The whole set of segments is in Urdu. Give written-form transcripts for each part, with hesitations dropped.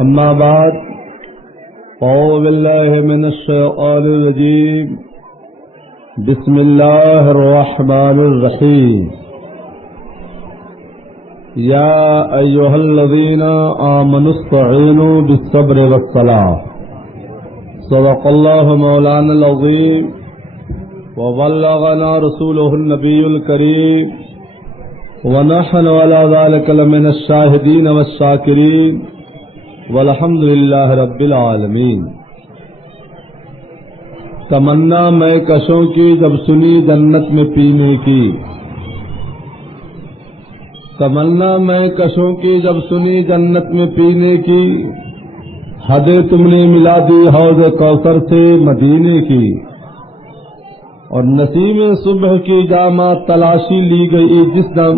أما بعد أعوذ بالله من الشيطان الرجيم بسم الله الرحمن الرحيم يا أيها الذين آمنوا استعينوا بالصبر والصلاة صدق الله مولانا العظيم وبلغنا رسوله النبي الكريم ونحن على ذلك لمن الشاهدين والشاكرين والحمد للہ رب العالمین۔ تمنا میں کشوں کی جب سنی جنت میں پینے کی، تمنا میں کشوں کی جب سنی جنت میں پینے کی، حدیں تم نے ملا دی حوض کوثر سے مدینے کی، اور نسیم صبح کی جامع تلاشی لی گئی جس دم،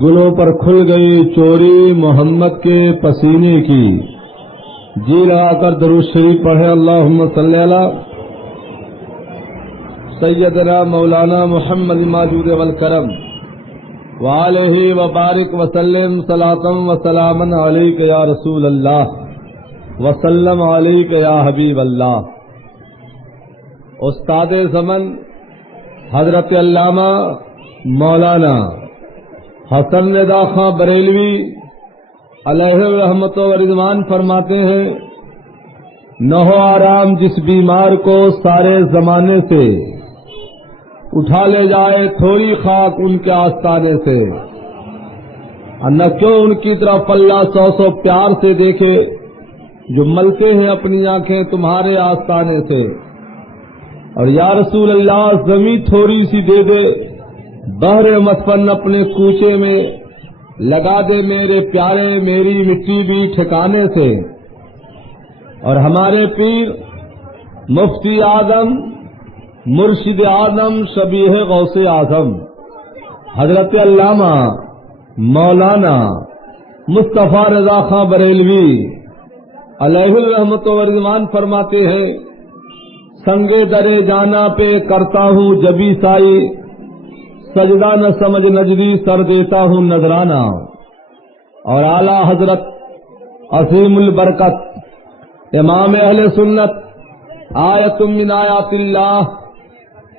گلوں پر کھل گئی چوری محمد کے پسینے کی۔ جی لگا کر درود شریف پڑھے، اللہم صلی علی سیدنا مولانا محمد ماجود والکرم وآلہ وبارک وسلم صلاۃ وسلاما علیک یا رسول اللہ وسلم علیک یا حبیب اللہ۔ استاد زمن حضرت علامہ مولانا حسن رضا خاں بریلوی علیہ رحمت و رضوان فرماتے ہیں، نہ ہو آرام جس بیمار کو سارے زمانے سے، اٹھا لے جائے تھوڑی خاک ان کے آستانے سے، نہ کیوں ان کی طرف اللہ سو سو پیار سے دیکھے جو ملتے ہیں اپنی آنکھیں تمہارے آستانے سے، اور یا رسول اللہ زمین تھوڑی سی دے دے بحر مدفن اپنے کوچے میں، لگا دے میرے پیارے میری مٹی بھی ٹھکانے سے۔ اور ہمارے پیر مفتی اعظم مرشد اعظم شبیہ غوث اعظم حضرت علامہ مولانا مصطفیٰ رضا خاں بریلوی علیہ الرحمت و رضوان فرماتے ہیں، سنگے درے جانا پہ کرتا ہوں جبی سائی، سجدہ نہ سمجھ نجدی سر دیتا ہوں نذرانہ۔ اور اعلی حضرت عظیم البرکت امام اہل سنت آیت من آیات اللہ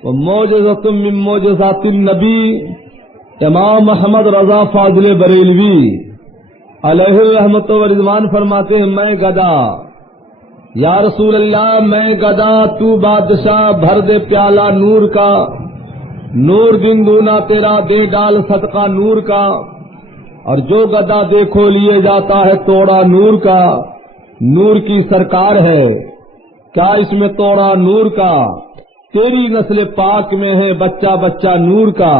و معجزۃ من معجزات النبی امام محمد رضا فاضل بریلوی علیہ الرحمت و رضوان فرماتے ہیں، میں گدا، یا رسول اللہ میں گدا، تو بادشاہ، بھر دے پیالہ نور کا، نور دن دونا تیرا دے ڈال صدقہ نور کا، اور جو گدا دیکھو لیے جاتا ہے توڑا نور کا، نور کی سرکار ہے کیا اس میں توڑا نور کا، تیری نسل پاک میں ہے بچہ بچہ نور کا،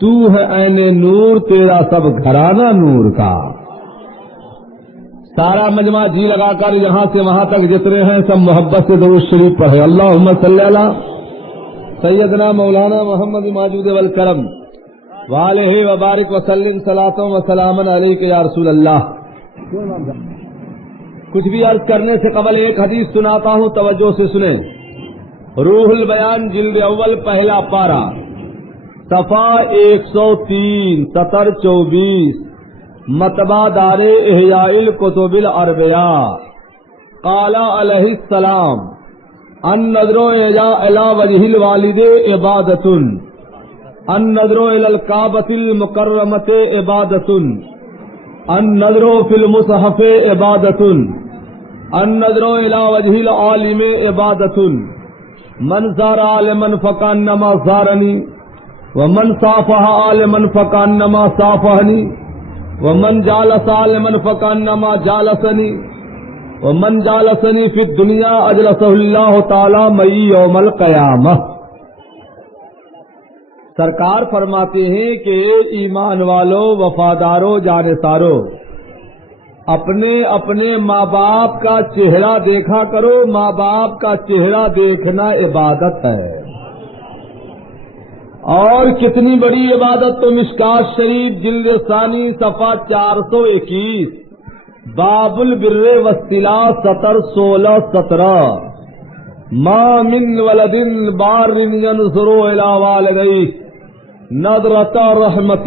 تو ہے عین نور تیرا سب گھرانہ نور کا۔ سارا مجمع جی لگا کر یہاں سے وہاں تک جتنے ہیں سب محبت سے درود شریف پڑھے، اللہم صلی علی سیدنا مولانا محمد ماجود والکرم وآلہ وبارک وسلم صلاۃ وسلاما علیک یا رسول اللہ۔ کچھ بھی عرض کرنے سے قبل ایک حدیث سناتا ہوں، توجہ سے سنیں۔ روح البیان جلد اول پہلا پارہ صفحہ 103 سطر 24 مطبع دار احیاء الکتب العربیہ۔ قال علیہ السلام، النظر الى وجه الوالد عبادۃ، النظر الى الکعبۃ المکرمۃ عبادۃ، النظر فی المصحف عبادۃ، النظر الى وجه العالم عبادۃ، من زار عالما فکانما زارنی، ومن صافح عالما فکانما صافحنی، ومن جالس عالما فکانما جالسنی، ومن جالسنی فی الدنیا اجلسہ اللہ تعالی معی یوم القیامہ۔ سرکار فرماتے ہیں کہ ایمان والو، وفادارو، جانسارو، اپنے اپنے ماں باپ کا چہرہ دیکھا کرو، ماں باپ کا چہرہ دیکھنا عبادت ہے۔ اور کتنی بڑی عبادت، تو مشکات شریف جلد ثانی صفحہ 421 باب البر والصلہ سطر 16-17، ما من ولد بار ينظر الى والديه نظرة رحمة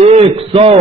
100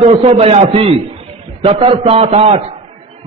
282 7078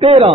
13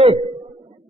1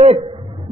1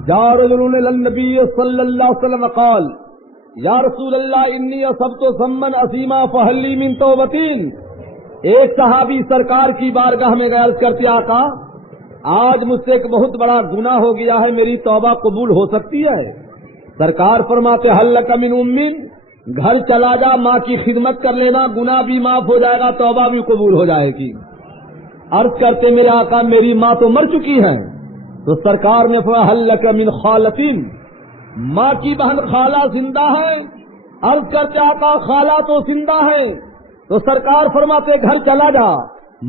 جاء رجل الى النبي صلی اللہ علیہ وسلم قال یا رسول اللہ انی اصبت ذما عظیما فهل لي من توبۃ۔ ایک صحابی سرکار کی بارگاہ میں گیا، عرض کرتے آقا آج مجھ سے ایک بہت بڑا گناہ ہو گیا ہے، میری توبہ قبول ہو سکتی ہے؟ سرکار فرماتے هل لك من ام، گھر چلا جا، ماں کی خدمت کر لینا، گناہ بھی معاف ہو جائے گا، توبہ بھی قبول ہو جائے گی۔ عرض کرتے میرے آقا میری ماں تو مر چکی ہے، تو سرکار نے فرمایا هل لك من خالۃ، ماں کی بہن خالہ زندہ ہے؟ عرض کرتے آقا خالہ تو زندہ ہے، تو سرکار فرماتے گھر چلا جا،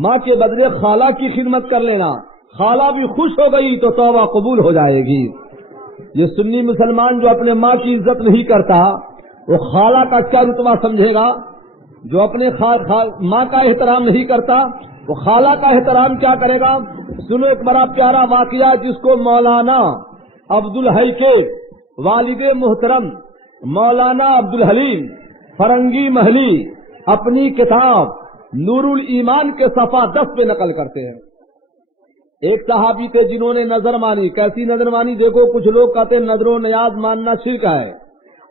ماں کے بدلے خالہ کی خدمت کر لینا، خالہ بھی خوش ہو گئی تو توبہ قبول ہو جائے گی۔ یہ سنی مسلمان جو اپنے ماں کی عزت نہیں کرتا وہ خالہ کا کیا رتبہ سمجھے گا؟ جو اپنے ماں کا احترام نہیں کرتا وہ خالہ کا احترام کیا کرے گا؟ سنو ایک بڑا پیارا واقعہ جس کو مولانا عبدالحی کے والد محترم مولانا عبدالحلیم فرنگی محلی اپنی کتاب نور الایمان کے صفحہ 10 پہ نقل کرتے ہیں۔ ایک صحابی تھے جنہوں نے نظر مانی۔ کیسی نظر مانی؟ دیکھو کچھ لوگ کہتے ہیں نظر و نیاز ماننا شرک ہے،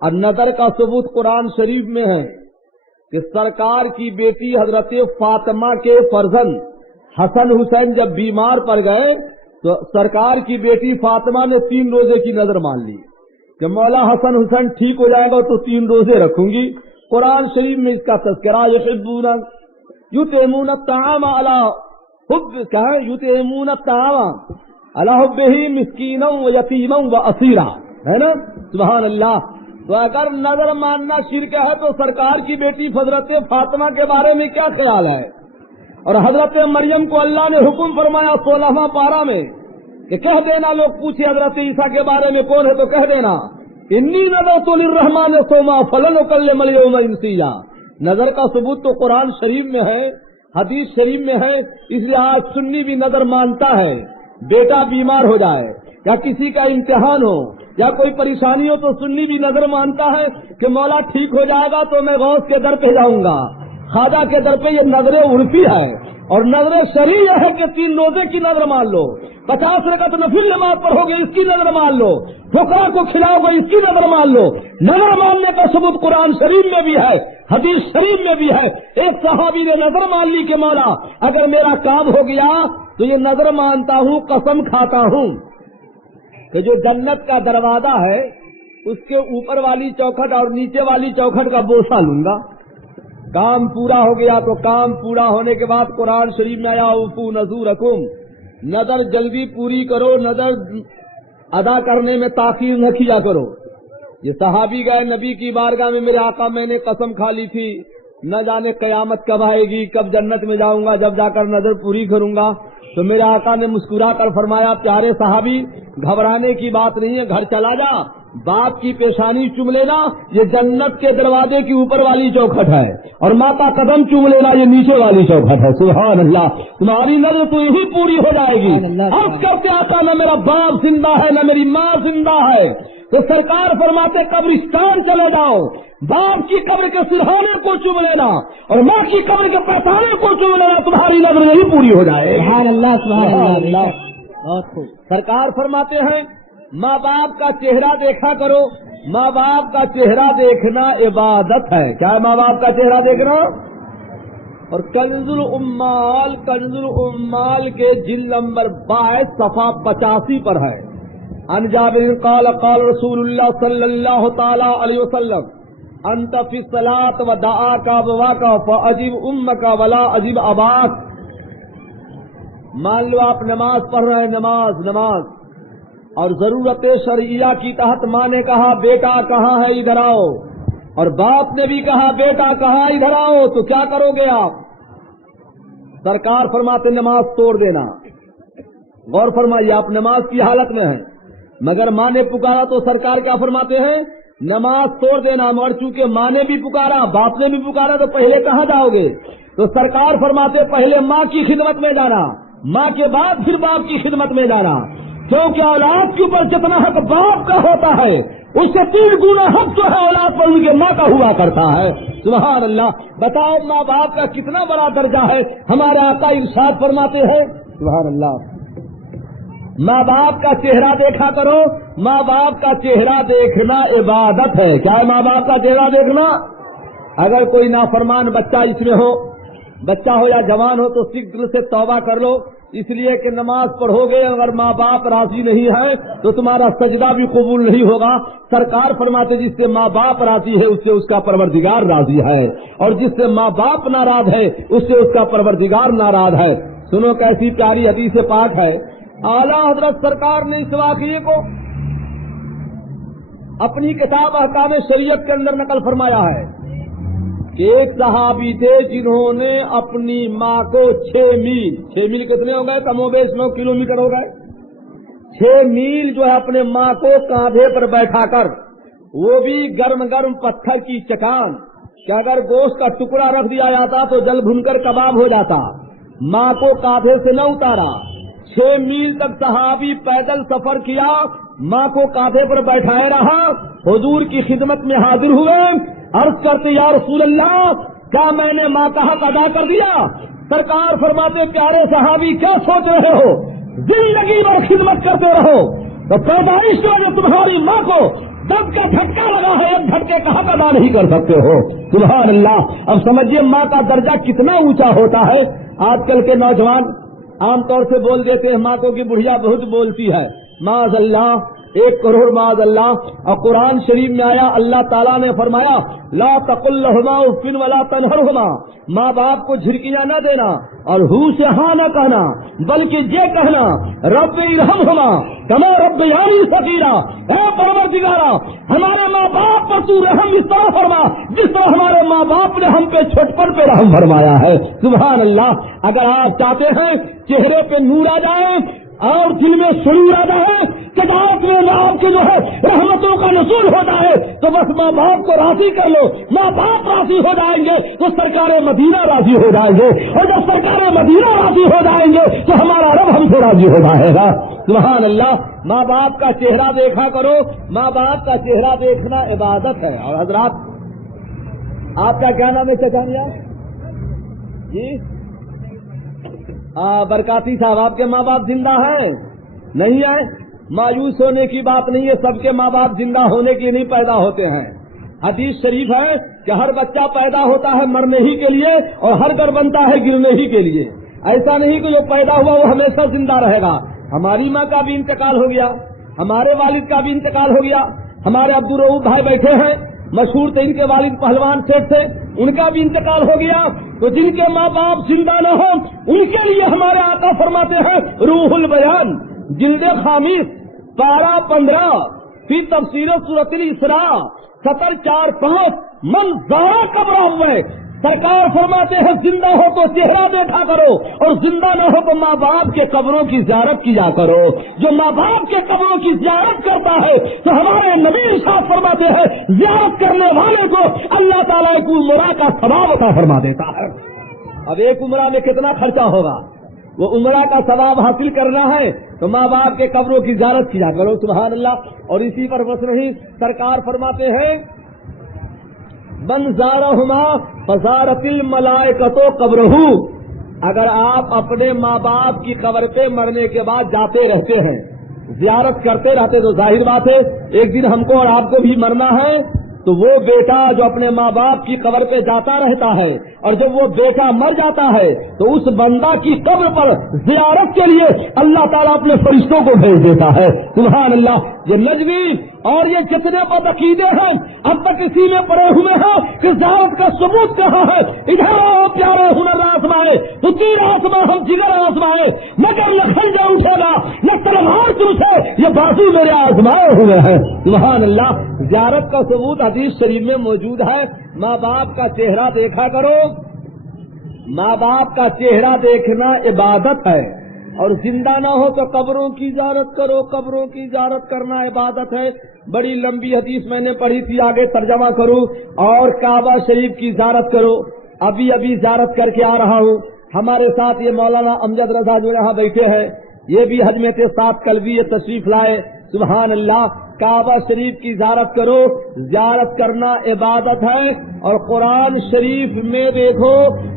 اور نظر کا ثبوت قرآن شریف میں ہے کہ سرکار کی بیٹی حضرت فاطمہ کے فرزند حسن حسین جب بیمار پڑ گئے تو سرکار کی بیٹی فاطمہ نے 3 روزے کی نظر مان لی کہ مولا حسن حسین ٹھیک ہو جائے گا تو 3 روزے رکھوں گی۔ قرآن شریف میں اس کا تذکرہ یحبون یطعمون الطعام علی حب کیا ہے؟ یطعمون الطعام علی حبہ مسکینا و یتیما و اسیرا، ہے نا؟ سبحان اللہ۔ تو اگر نظر ماننا شرک ہے تو سرکار کی بیٹی حضرت فاطمہ کے بارے میں کیا خیال ہے؟ اور حضرت مریم کو اللہ نے حکم فرمایا 16واں پارہ میں کہ کہہ دینا، لوگ پوچھے حضرت عیسیٰ کے بارے میں کون ہے تو کہہ دینا انی نذرت للرحمن صوما فلن اکلم اليوم انسیا۔ نظر کا ثبوت تو قرآن شریف میں ہے، حدیث شریف میں ہے، اس لیے آج سنی بھی نظر مانتا ہے۔ بیٹا بیمار ہو جائے یا کسی کا امتحان ہو یا کوئی پریشانی ہو تو سنی بھی نظر مانتا ہے کہ مولا ٹھیک ہو جائے گا تو میں غوث کے در پہ جاؤں گا، خواجہ کے در پہ۔ یہ نظر عرفی ہے، اور نظر شرعی یہ ہے کہ 3 روزے کی نظر مان لو، 50 رکعت نفل نماز پڑھو گے اس کی نظر مان لو، فقراء کو کھلاؤ گے اس کی نظر مان لو۔ نظر ماننے کا ثبوت قرآن شریف میں بھی ہے، حدیث شریف میں بھی ہے۔ ایک صحابی نے نظر مان لی کہ مولا اگر میرا کام ہو گیا تو یہ نظر مانتا ہوں، قسم کھاتا ہوں کہ جو جنت کا دروازہ ہے اس کے اوپر والی چوکھٹ اور نیچے والی چوکھٹ کا بوسہ لوں گا۔ کام پورا ہو گیا تو کام پورا ہونے کے بعد قرآن شریف میں آیا اوفو نذورکم، نظر جلدی پوری کرو، نظر ادا کرنے میں تاخیر نہ کیا کرو۔ یہ صحابی گئے نبی کی بارگاہ میں، میرے آقا میں نے قسم کھا لی تھی نہ جانے قیامت کب آئے گی، کب جنت میں جاؤں گا، جب جا کر نظر پوری کروں گا۔ تو میرے آقا نے مسکرا کر فرمایا پیارے صحابی گھبرانے کی بات نہیں ہے، گھر چلا جا، باپ کی پیشانی چوم لینا، یہ جنت کے دروازے کی اوپر والی چوکھٹ ہے، اور ماں کا قدم چوم لینا، یہ نیچے والی چوکھٹ ہے۔ سبحان اللہ، تمہاری نظر تو یہی پوری ہو جائے گی۔ اب کرتے آقا نہ میرا باپ زندہ ہے نہ میری ماں زندہ ہے، تو سرکار فرماتے قبرستان چلے جاؤ، باپ کی قبر کے سرہانے کو چوم لینا اور ماں کی قبر کے پیسانے کو چوم لینا، تمہاری نظر یہی پوری ہو جائے۔ سبحان اللہ، سبحان اللہ۔ بہت خوب۔ سرکار فرماتے ہیں ماں باپ کا چہرہ دیکھا کرو، ماں باپ کا چہرہ دیکھنا عبادت ہے۔ کیا ہے ماں باپ کا چہرہ دیکھنا؟ اور کنز الامال کے جلد نمبر 22 صفحہ 85 پر ہے۔ عن جابر قال قال رسول اللہ صلی اللہ تعالی علیہ وسلم انت فی الصلاۃ ودعاک ابواک فاجب امک ولا اجب اباک۔ مان لو آپ نماز پڑھ رہے ہیں، نماز اور ضرورت شرعیہ کی تحت ماں نے کہا بیٹا کہاں ہے ادھر آؤ، اور باپ نے بھی کہا بیٹا کہاں ادھر آؤ، تو کیا کرو گے آپ؟ سرکار فرماتے نماز توڑ دینا۔ غور فرمائیے، آپ نماز کی حالت میں ہیں مگر ماں نے پکارا تو سرکار کیا فرماتے ہیں؟ نماز توڑ دینا۔ مگر چونکہ ماں نے بھی پکارا باپ نے بھی پکارا تو پہلے کہاں جاؤ گے؟ تو سرکار فرماتے پہلے ماں کی خدمت میں جانا، ماں کے بعد پھر باپ کی خدمت میں جانا، کیونکہ اولاد کے اوپر جتنا حق باپ کا ہوتا ہے اس سے 3 گنا حق جو ہے اولاد پر ان کے ماں کا ہوا کرتا ہے۔ سبحان اللہ، بتاؤ ماں باپ کا کتنا بڑا درجہ ہے۔ ہمارے آقا ارشاد فرماتے ہیں سبحان اللہ، ماں باپ کا چہرہ دیکھا کرو. ماں باپ کا چہرہ دیکھنا عبادت ہے. کیا ہے ماں باپ کا چہرہ دیکھنا؟ اگر کوئی نافرمان بچہ اس میں ہو، بچہ ہو یا جوان ہو، تو سکھ دل سے توبہ کر لو، اس لیے کہ نماز پڑھو گے اگر ماں باپ راضی نہیں ہے تو تمہارا سجدہ بھی قبول نہیں ہوگا. سرکار فرماتے جس سے ماں باپ راضی ہے اس سے اس کا پروردگار راضی ہے، اور جس سے ماں باپ ناراض ہے اس سے اس کا پروردگار ناراض ہے. سنو کیسی پیاری حدیث پاک ہے. اعلیٰ حضرت سرکار نے اس واقعے کو اپنی کتاب احکام شریعت کے اندر نقل فرمایا ہے کہ ایک صحابی تھے جنہوں نے اپنی ماں کو 6 میل کتنے ہو گئے؟ کم و بیش 9 کلومیٹر ہو گئے. 6 میل جو ہے اپنے ماں کو کاندھے پر بیٹھا کر، وہ بھی گرم گرم پتھر کی چٹان کہ اگر گوشت کا ٹکڑا رکھ دیا جاتا تو جل بھن کر کباب ہو جاتا. ماں کو کاندھے سے نہ اتارا، 6 میل تک صحابی پیدل سفر کیا، ماں کو کاندھے پر بیٹھائے رہا. حضور کی خدمت میں حاضر ہوئے، عرض کرتے یا رسول اللہ کیا میں نے ماں کا حق ادا کر دیا؟ سرکار فرماتے پیارے صحابی کیا سوچ رہے ہو؟ زندگی بھر خدمت کرتے رہو تو پیدائش کی وجہ تمہاری ماں کو دم کا جھٹکا لگا ہے، ایک جھٹکے کا حق ادا نہیں کر سکتے ہو. سبحان اللہ. اب سمجھیے ماں کا درجہ کتنا اونچا ہوتا ہے. آج کل کے نوجوان عام طور سے بول دیتے ہیں ماں کو کہ بڑھیا بہت بولتی ہے. معاذ اللہ، 1 کروڑ معاذ اللہ. اور قرآن شریف میں آیا اللہ تعالیٰ نے فرمایا لا تقل لهما اف ولا تنهرهما، ماں باپ کو جھڑکیاں نہ دینا اور ہو سے ہاں نہ کہنا، بلکہ یہ کہنا رب ارحمهما کما ربیانی صغیرا، اے پروردگارا ہمارے ماں باپ پر تو رحم اس طرح فرما جس طرح ہمارے ماں باپ نے ہم پہ چھوٹپن پہ رحم فرمایا ہے. سبحان اللہ. اگر آپ چاہتے ہیں چہرے پہ نور آ جائے اور دل میں سرور آ جائے کہ رات میں آپ کے جو ہے رحمتوں کا نزول ہوتا ہے تو بس ماں باپ کو راضی کر لو. ماں باپ راضی ہو جائیں گے تو سرکار مدینہ راضی ہو جائیں گے، اور جب سرکار مدینہ راضی ہو جائیں گے تو ہمارا رب ہم سے راضی ہو جائے گا. سبحان اللہ. ماں باپ کا چہرہ دیکھا کرو. ماں باپ کا چہرہ دیکھنا عبادت ہے. اور حضرات آپ کا کیا نام ہے چچانیا جی؟ برکاتی صاحب آپ کے ماں باپ زندہ ہیں؟ نہیں ہیں؟ مایوس ہونے کی بات نہیں ہے، سب کے ماں باپ زندہ ہونے کے لیے نہیں پیدا ہوتے ہیں. حدیث شریف ہے کہ ہر بچہ پیدا ہوتا ہے مرنے ہی کے لیے اور ہر گھر بنتا ہے گرنے ہی کے لیے. ایسا نہیں کہ جو پیدا ہوا وہ ہمیشہ زندہ رہے گا. ہماری ماں کا بھی انتقال ہو گیا، ہمارے والد کا بھی انتقال ہو گیا. ہمارے عبدالرؤوف بھائی بیٹھے ہیں، مشہور تھے، ان کے والد پہلوان سیٹھ تھے، ان کا بھی انتقال ہو گیا. تو جن کے ماں باپ زندہ نہ ہو ان کے لیے ہمارے آقا فرماتے ہیں روح البیان جلد خامس پارہ 15 فی تفسیر سورۃ الاسراء سطر 4-5 من زارا قبرہ ہوئے. سرکار فرماتے ہیں زندہ ہو تو چہرہ دیکھا کرو اور زندہ نہ ہو تو ماں باپ کے قبروں کی زیارت کیا کرو. جو ماں باپ کے قبروں کی زیارت کرتا ہے تو ہمارے نبی ارشاد فرماتے ہیں زیارت کرنے والے کو اللہ تعالیٰ ایک عمرہ کا ثواب عطا فرما دیتا ہے. اب ایک عمرہ میں کتنا خرچہ ہوگا؟ وہ عمرہ کا ثواب حاصل کرنا ہے تو ماں باپ کے قبروں کی زیارت کیا کرو. سبحان اللہ. اور اسی پر بس نہیں، سرکار فرماتے ہیں من زارہما فزارت الملائکۃ قبرہ. اگر آپ اپنے ماں باپ کی قبر پہ مرنے کے بعد جاتے رہتے ہیں، زیارت کرتے رہتے، تو ظاہر بات ہے ایک دن ہم کو اور آپ کو بھی مرنا ہے. تو وہ بیٹا جو اپنے ماں باپ کی قبر پہ جاتا رہتا ہے اور جب وہ بیٹا مر جاتا ہے تو اس بندہ کی قبر پر زیارت کے لیے اللہ تعالیٰ اپنے فرشتوں کو بھیج دیتا ہے. سبحان اللہ. یہ نجوی اور یہ جتنے بدعقیدے ہیں اب تک اسی میں پڑے ہوئے ہیں کہ زیارت کا ثبوت کہاں ہے. ادھر آؤ پیارے ہنر آزمائے تو تیر آزما ہم جگر آزمائے مگر نہ خنجر اٹھے گا نہ تلوار چوسے، یہ بازو میرے آزمائے ہوئے ہیں. سبحان اللہ. زیارت کا ثبوت حدیث شریف میں موجود ہے. ماں باپ کا چہرہ دیکھا کرو. ماں باپ کا چہرہ دیکھنا عبادت ہے. اور زندہ نہ ہو تو قبروں کی زیارت کرو. قبروں کی زیارت کرنا عبادت ہے. بڑی لمبی حدیث میں نے پڑھی تھی، آگے ترجمہ کروں. اور کعبہ شریف کی زیارت کرو. ابھی زیارت کر کے آ رہا ہوں. ہمارے ساتھ یہ مولانا امجد رضا جو یہاں بیٹھے ہیں، یہ بھی حج میں تھے، ساتھ کل بھی یہ تشریف لائے. سبحان اللہ. کعبہ شریف کی زیارت کرو. زیارت کرنا عبادت ہے. اور قرآن شریف میں دیکھو،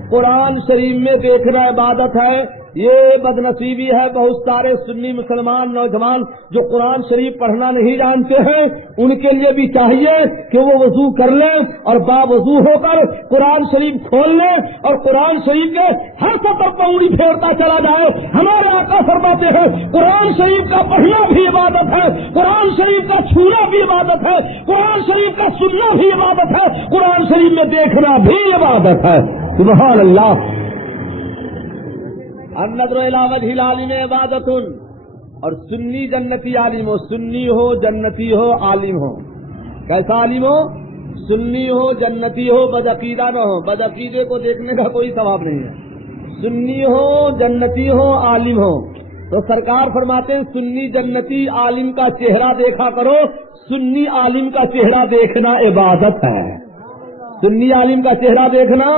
قرآن شریف میں دیکھنا عبادت ہے. یہ بدنصیبی ہے، بہت سارے سنی مسلمان نوجوان جو قرآن شریف پڑھنا نہیں جانتے ہیں، ان کے لیے بھی چاہیے کہ وہ وضو کر لیں اور باوضو ہو کر قرآن شریف کھول لیں اور قرآن شریف کے ہر سطر پر انگلی پھیرتا چلا جائے۔ ہمارے آقا فرماتے ہیں قرآن شریف کا پڑھنا بھی عبادت ہے، قرآن شریف کا چھونا بھی عبادت ہے، قرآن شریف کا سننا بھی عبادت ہے، قرآن شریف میں دیکھنا بھی عبادت ہے۔ سبحان اللہ۔ النظر الی وجہ العالم عبادت، اور سنی جنتی عالم ہو، سنی ہو جنتی ہو عالم ہو، کیسا عالم ہو؟ سنی ہو جنتی ہو، بدعقیدہ نہ ہو، بدعقیدے کو دیکھنے کا کوئی ثواب نہیں ہے، سنی ہو جنتی ہو عالم ہو۔ تو سرکار فرماتے ہیں سنی جنتی عالم کا چہرہ دیکھا کرو، سنی عالم کا چہرہ دیکھنا عبادت ہے۔ سنی عالم کا چہرہ دیکھنا،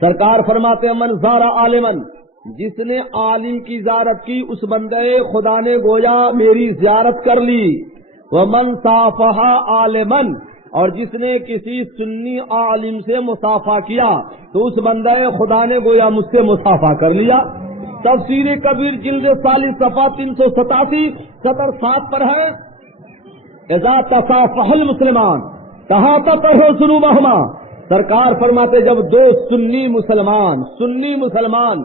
سرکار فرماتے ہیں من زار عالمن، جس نے عالم کی زیارت کی اس بندے خدا نے گویا میری زیارت کر لی۔ ومن صافح عالمن، اور جس نے کسی سنی عالم سے مصافحہ کیا تو اس بندے خدا نے گویا مجھ سے مصافحہ کر لیا۔ تفسیر کبیر جلد ثالث صفحہ 387 سطر 7 پر ہے، اذا تصافح المسلمان تحاطت ذنوبہما، سرکار فرماتے جب دو سنی مسلمان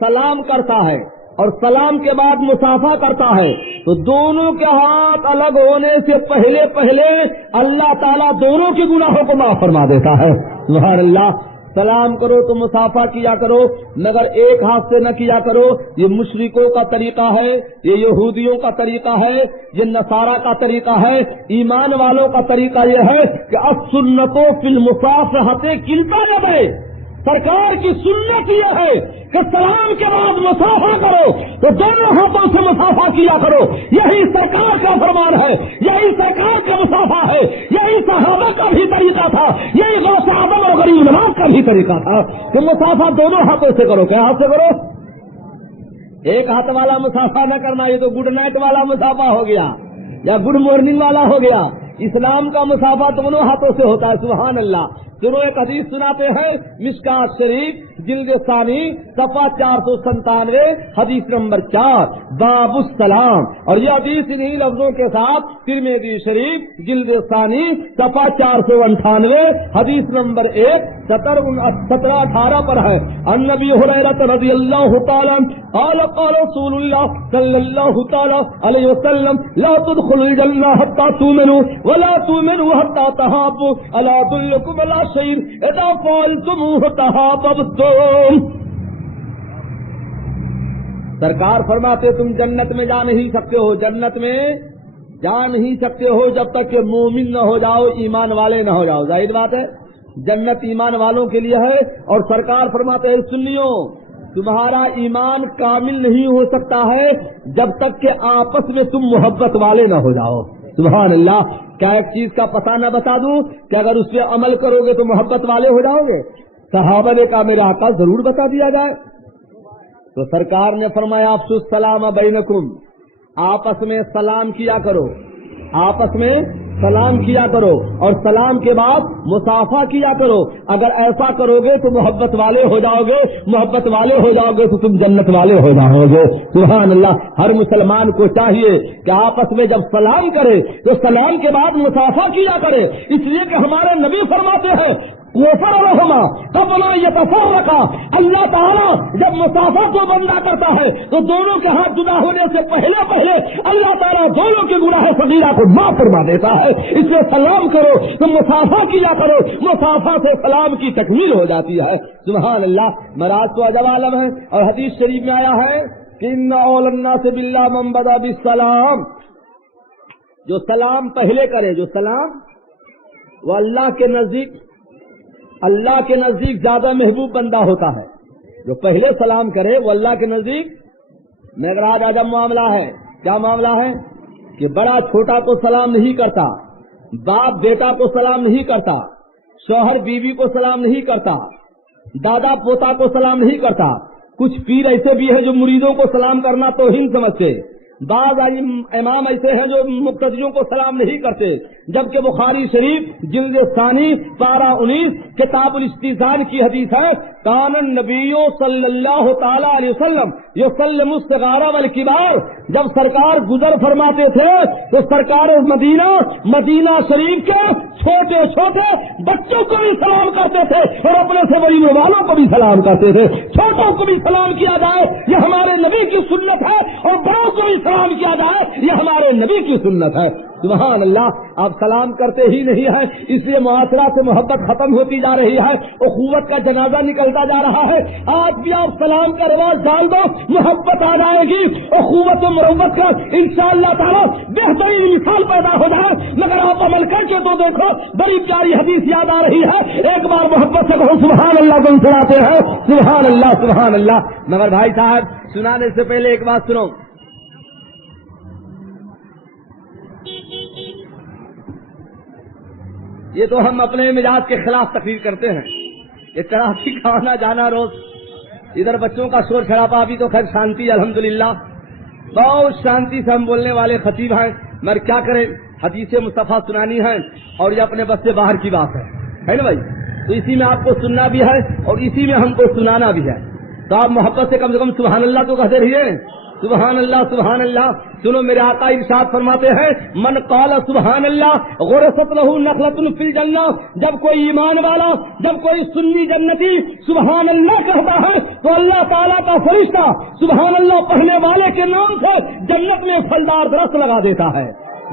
سلام کرتا ہے اور سلام کے بعد مصافحہ کرتا ہے تو دونوں کے ہاتھ الگ ہونے سے پہلے اللہ تعالیٰ دونوں کے گناہوں کو معاف فرما دیتا ہے۔ سبحان اللہ۔ سلام کرو تو مصافحہ کیا کرو، مگر ایک ہاتھ سے نہ کیا کرو، یہ مشرکوں کا طریقہ ہے، یہ یہودیوں کا طریقہ ہے، یہ نصارہ کا طریقہ ہے۔ ایمان والوں کا طریقہ یہ ہے کہ السنتو فی المصافحۃ کلتا یدی، سرکار کی سنت یہ ہے کہ سلام کے بعد مصافحہ کرو تو دونوں ہاتھوں سے مصافحہ کیا کرو، یہی سرکار کا فرمان ہے، یہی سرکار کا مصافحہ ہے، یہی صحابہ کا بھی طریقہ تھا، یہی غوث اعظم اور غریب نواز کا بھی طریقہ تھا کہ مصافحہ دونوں ہاتھوں سے کرو۔ کیا ہاتھ سے کرو؟ ایک ہاتھ والا مصافحہ نہ کرنا، یہ تو گڈ نائٹ والا مصافحہ ہو گیا یا گڈ مارننگ والا ہو گیا۔ اسلام کا مصافحہ دونوں ہاتھوں سے ہوتا ہے۔ سبحان اللہ۔ چلو ایک حدیث سناتے ہیں، مشکات شریف جلد ثانی صفحہ 497 حدیث نمبر 4، باب السلام، اور یہ حدیث انہی لفظوں کے ساتھ ترمذی شریف جلد ثانی صفحہ 498 حدیث نمبر 1 17-18 پر ہے۔ عن نبی ہریرہ رضی اللہ تعالی قال قال رسول اللہ صلی اللہ تعالی علیہ وسلم لا تدخلوا الجنہ حتى تؤمنوا ولا تؤمنوا حتى تحابوا الا ادلکم علی شیء اذا فعلتموه تحاببتم۔ سرکار فرماتے تم جنت میں جا نہیں سکتے ہو، جنت میں جا نہیں سکتے ہو جب تک کہ مومن نہ ہو جاؤ، ایمان والے نہ ہو جاؤ۔ ظاہر بات ہے جنت ایمان والوں کے لیے ہے، اور سرکار فرماتے ہیں سنیو تمہارا ایمان کامل نہیں ہو سکتا ہے جب تک کہ آپس میں تم محبت والے نہ ہو جاؤ۔ سبحان اللہ۔ کیا ایک چیز کا پتہ نہ بتا دوں کہ اگر اس پہ عمل کرو گے تو محبت والے ہو جاؤ گے؟ صحابہ نے کہا میرا آقا ضرور بتا دیا جائے۔ تو سرکار نے فرمایا افشوا السلام بینکم، آپس میں سلام کیا کرو، آپس میں سلام کیا کرو، اور سلام کے بعد مصافحہ کیا کرو۔ اگر ایسا کرو گے تو محبت والے ہو جاؤ گے، محبت والے ہو جاؤ گے تو تم جنت والے ہو جاؤ گے۔ سبحان اللہ۔ ہر مسلمان کو چاہیے کہ آپس میں جب سلام کرے تو سلام کے بعد مصافحہ کیا کرے، اس لیے کہ ہمارے نبی فرماتے ہیں وفرہما قبل یتفرقا، اللہ تعالیٰ جب مصافحہ کو بندہ کرتا ہے تو دونوں کے ہاتھ جدا ہونے سے پہلے اللہ تعالیٰ دونوں کے گناہ صغیرہ کو معاف فرما دیتا ہے۔ اس لیے سلام کرو تو مصافحہ کیا کرو، مصافحہ سے سلام کی تکمیل ہو جاتی ہے۔ سبحان اللہ۔ مراد تو عجب عالم ہے، اور حدیث شریف میں آیا ہے کہ ان اول الناس باللہ من بدا بالسلام، جو سلام پہلے کرے، جو سلام وہ اللہ کے نزدیک زیادہ محبوب بندہ ہوتا ہے۔ جو پہلے سلام کرے وہ اللہ کے نزدیک معراج عجب معاملہ ہے۔ کیا معاملہ ہے کہ بڑا چھوٹا کو سلام نہیں کرتا، باپ بیٹا کو سلام نہیں کرتا، شوہر بیوی کو سلام نہیں کرتا، دادا پوتا کو سلام نہیں کرتا۔ کچھ پیر ایسے بھی ہیں جو مریدوں کو سلام کرنا توہین سمجھتے، بعض امام ایسے ہیں جو مقتدیوں کو سلام نہیں کرتے، جبکہ بخاری شریف جلد ثانی پارہ 19 کتاب الاستئذان کی حدیث ہے، کان النبی صلی اللہ تعالی علیہ وسلم یسلم الصغار والکبار، جب سرکار گزر فرماتے تھے تو سرکار مدینہ شریف کے چھوٹے چھوٹے بچوں کو بھی سلام کرتے تھے اور اپنے سے بڑی والوں کو بھی سلام کرتے تھے۔ چھوٹوں کو بھی سلام کیا جائے یہ ہمارے نبی کی سنت ہے، اور بڑوں کو بھی سلام کیا جائے یہ ہمارے نبی کی سنت ہے۔ سبحان اللہ، آپ سلام کرتے ہی نہیں ہیں، اس لیے معاشرہ سے محبت ختم ہوتی جا رہی ہے، اخوت کا جنازہ نکلتا جا رہا ہے۔ آج بھی آپ سلام کا رواج ڈال دو، محبت آ جائے گی، اخوت و محبت کا انشاءاللہ تعالی بہترین مثال پیدا ہو جائے۔ مگر آپ عمل کر کے تو دیکھو، بڑی پیاری حدیث یاد آ رہی ہے، ایک بار محبت سے کہو سبحان اللہ کو سناتے ہیں، سبحان اللہ سبحان اللہ۔ مگر بھائی صاحب، سنانے سے پہلے ایک بات سنو، یہ تو ہم اپنے مزاج کے خلاف تقریر کرتے ہیں، یہ کراچی کا آنا جانا روز، ادھر بچوں کا شور شرابہ، ابھی تو خیر شانتی الحمدللہ، بہت شانتی سے ہم بولنے والے خطیب ہیں، مگر کیا کریں، حدیث مصطفیٰ سنانی ہے اور یہ اپنے بس سے باہر کی بات ہے نا بھائی، تو اسی میں آپ کو سننا بھی ہے اور اسی میں ہم کو سنانا بھی ہے، تو آپ محبت سے کم سبحان اللہ تو کہتے رہیے، سبحان اللہ سبحان اللہ۔ سنو، میرے آقا ارشاد فرماتے ہیں، من قال سبحان اللہ غرست لہ نخلۃ فی الجنہ، جب کوئی ایمان والا، جب کوئی سنی جنتی سبحان اللہ کہتا ہے تو اللہ تعالیٰ کا فرشتہ سبحان اللہ پڑھنے والے کے نام سے جنت میں پھلدار درخت لگا دیتا ہے،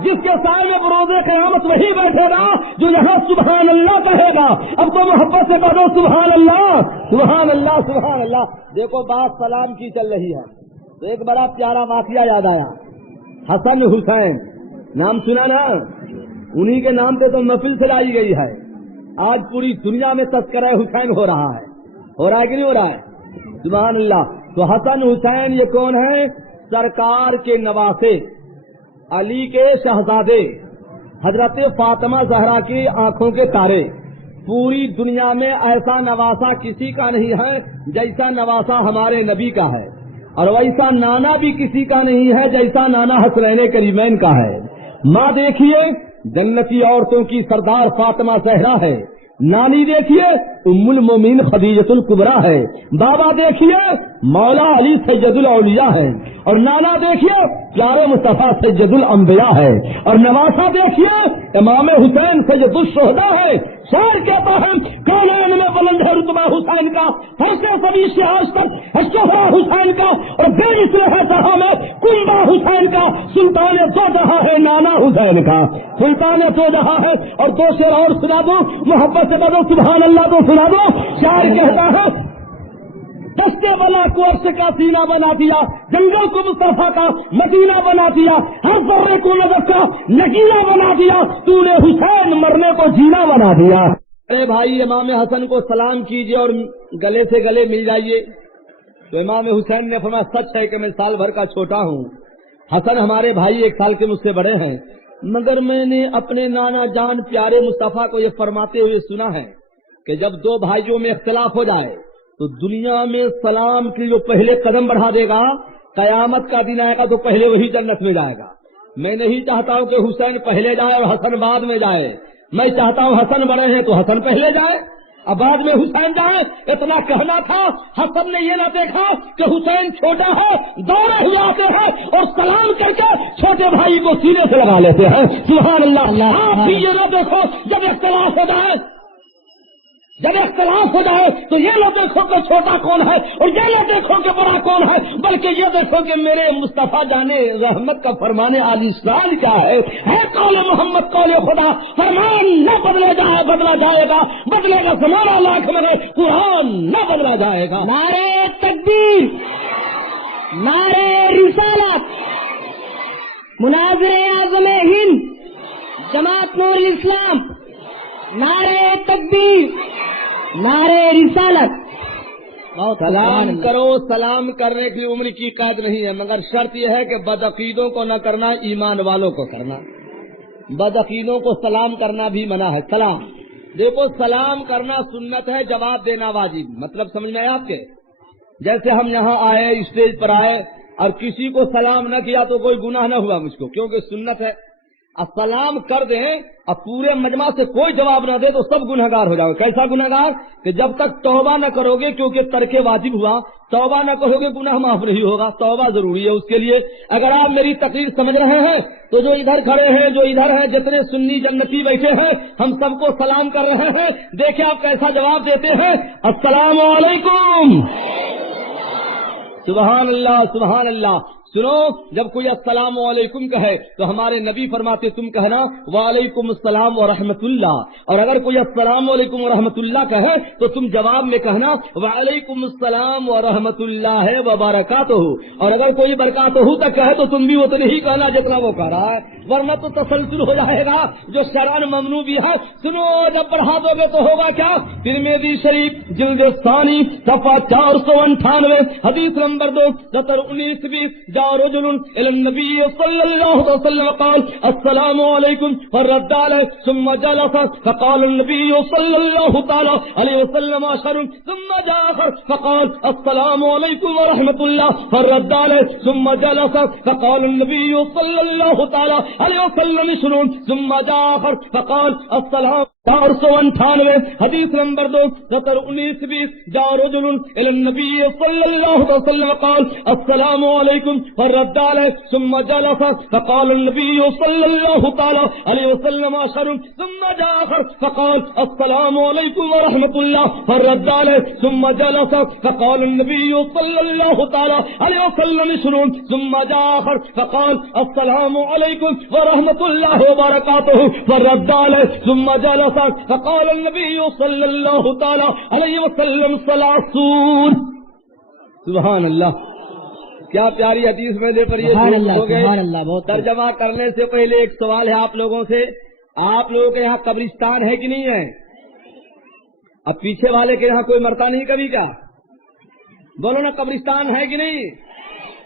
جس کے سائے میں بروز قیامت وہی بیٹھے گا جو یہاں سبحان اللہ کہے گا۔ اب تو محبت سے کہو سبحان اللہ سبحان اللہ سبحان اللہ۔ دیکھو بات سلام کی چل رہی ہے تو ایک بڑا پیارا واقعہ یاد آیا، حسن حسین نام سنا نا، انہی کے نام پہ تو محفل سجائی گئی ہے، آج پوری دنیا میں تذکرہ حسین ہو رہا ہے کہ نہیں ہو رہا ہے؟ سبحان اللہ۔ تو حسن حسین یہ کون ہے؟ سرکار کے نواسے، علی کے شہزادے، حضرت فاطمہ زہرا کی آنکھوں کے تارے۔ پوری دنیا میں ایسا نواسا کسی کا نہیں ہے جیسا نواسا ہمارے نبی کا ہے، اور ویسا نانا بھی کسی کا نہیں ہے جیسا نانا حسنین کریمین کا ہے۔ ماں دیکھیے جنتی عورتوں کی سردار فاطمہ زہرا ہے، نانی دیکھیے ام المومنین خدیجۃ الکبریٰ ہے، بابا دیکھیے مولا علی سید الاولیاء ہے، اور نانا دیکھیے پیارے مصطفیٰ سید الانبیاء ہے، اور نواسا دیکھیے امام حسین سید الشہداء ہے۔ شاعر کہتا ہے کونین میں بلند ہے رتبہ حسین کا، فرش سبھی سے آج تک شہرا حسین کا، اور بے مثل ہے جہاں میں کنبہ حسین کا، سلطان دو جہاں ہے نانا حسین کا، سلطان دو جہاں ہے۔ اور دو شعر اور سنا دو، محبت سے دو سبحان اللہ تو سنا دو۔ شاعر کہتا ہے دستے والا کو عرش کا سینہ بنا دیا، جنگل کو مصطفیٰ کا مدینہ بنا دیا، ہر ذرے کو نظر کا نگینہ بنا دیا، تو نے حسین مرنے کو جینا بنا دیا۔ ارے بھائی امام حسن کو سلام کیجئے اور گلے سے گلے مل جائیے۔ تو امام حسین نے فرمایا سچ ہے کہ میں سال بھر کا چھوٹا ہوں، حسن ہمارے بھائی 1 سال کے مجھ سے بڑے ہیں، مگر میں نے اپنے نانا جان پیارے مصطفیٰ کو یہ فرماتے ہوئے سنا ہے کہ جب 2 بھائیوں میں اختلاف ہو جائے تو دنیا میں سلام کے جو پہلے قدم بڑھا دے گا، قیامت کا دن آئے گا تو پہلے وہی جنت میں جائے گا۔ میں نہیں چاہتا ہوں کہ حسین پہلے جائے اور حسن بعد میں جائے، میں چاہتا ہوں حسن بڑے ہیں تو حسن پہلے جائے، اب بعد میں حسین جائے۔ اتنا کہنا تھا، حسن نے یہ نہ دیکھا کہ حسین چھوٹا ہے، دوڑے ہوئے آتے ہیں اور سلام کر کے چھوٹے بھائی کو سینے سے لگا لیتے ہیں۔ سبحان اللہ۔ آپ بھی یہ نہ دیکھو جب اختلاف ہو جائے، تو یہ نہ دیکھو کہ چھوٹا کون ہے اور یہ نہ دیکھو کہ بڑا کون ہے، بلکہ یہ دیکھو کہ میرے مصطفیٰ جانے رحمت کا فرمانے عالی شان کیا ہے قول محمد قول خدا، فرمان نہ بدلا جائے گا، بدلے گا زمانہ لاکھ مگر قرآن نہ بدلا جائے گا۔ نعرہ تکبیر، نعرہ رسالت، مناظر اعظم ہند جماعت نور الاسلام، نعرہ تکبیر، نعرہ رسالت۔ سلام کرو، سلام کرنے کی عمر کی قید نہیں ہے، مگر شرط یہ ہے کہ بدعقیدوں کو نہ کرنا، ایمان والوں کو کرنا۔ بدعقیدوں کو سلام کرنا بھی منع ہے۔ سلام دیکھو، سلام کرنا سنت ہے، جواب دینا واجب۔ مطلب سمجھ میں آئے آپ کے؟ جیسے ہم یہاں آئے، اسٹیج پر آئے اور کسی کو سلام نہ کیا تو کوئی گناہ نہ ہوا مجھ کو، کیونکہ سنت ہے۔ السلام کر دیں اور پورے مجمع سے کوئی جواب نہ دے تو سب گنہگار ہو جاؤ گے۔ کیسا گنہگار؟ کہ جب تک توبہ نہ کرو گے، کیونکہ ترک واجب ہوا، توبہ نہ کرو گے گناہ معاف نہیں ہوگا، توبہ ضروری ہے اس کے لیے۔ اگر آپ میری تقریر سمجھ رہے ہیں تو جو ادھر کھڑے ہیں، جو ادھر ہیں، جتنے سنی جنتی بیٹھے ہیں، ہم سب کو سلام کر رہے ہیں، دیکھیں آپ کیسا جواب دیتے ہیں۔ السلام علیکم۔ سبحان اللہ، سبحان اللہ۔ سنو، جب کوئی السلام علیکم کہے تو ہمارے نبی فرماتے تم کہنا وعلیکم السلام ورحمۃ اللہ، اور اگر کوئی السلام علیکم ورحمۃ اللہ کہے تو تم جواب میں کہنا وعلیکم السلام ورحمۃ اللہ وبرکاتہ، اور اگر کوئی برکاتہ تک کہے تو تم بھی اتنے ہی کہنا جتنا وہ کہہ رہا ہے، ورنہ تو تسلسل ہو جائے گا جو شرعاً ممنوع بھی ہے۔ سنو، جب بڑھا دو گے تو ہوگا کیا؟ ترمذی شریف جلد ثانی صفحہ 498 حدیث نمبر 2 1920 رجل الى النبي صلى الله عليه وسلم قال السلام عليكم فرد عليه ثم جلس فقال النبي صلى الله عليه وسلم اشهر ثم جاء آخر فقال السلام عليكم ورحمة الله فرد عليه ثم جلس فقال النبي صلى الله عليه وسلم اشهر ثم جاء آخر فقال السلام 498 حدیث نمبر 2 1920 جاء رجل الى النبي صلى الله عليه وسلم قال السلام عليكم فرد عليه ثم جلس فقال النبي صلى الله عليه وسلم اشهر ثم جاء آخر فقال السلام عليكم ورحمة الله فرد عليه ثم جلس فقال النبي صلى الله عليه وسلم اشهر ثم جاء آخر فقال السلام عليكم ورحمة الله وبركاته فرد عليه ثم جلس فقال النبي صلى الله عليه وسلم ثلاثون۔ سبحان اللہ، کیا پیاری حدیث میں دے پر یہ سبحان اللہ، ہو گئے۔ سبحان اللہ، بہت ترجمہ کرنے سے پہلے ایک سوال ہے آپ لوگوں سے، آپ لوگوں کے یہاں قبرستان ہے کہ نہیں ہے؟ اب پیچھے والے کے یہاں کوئی مرتا نہیں کبھی کیا؟ بولو نا، قبرستان ہے کہ نہیں؟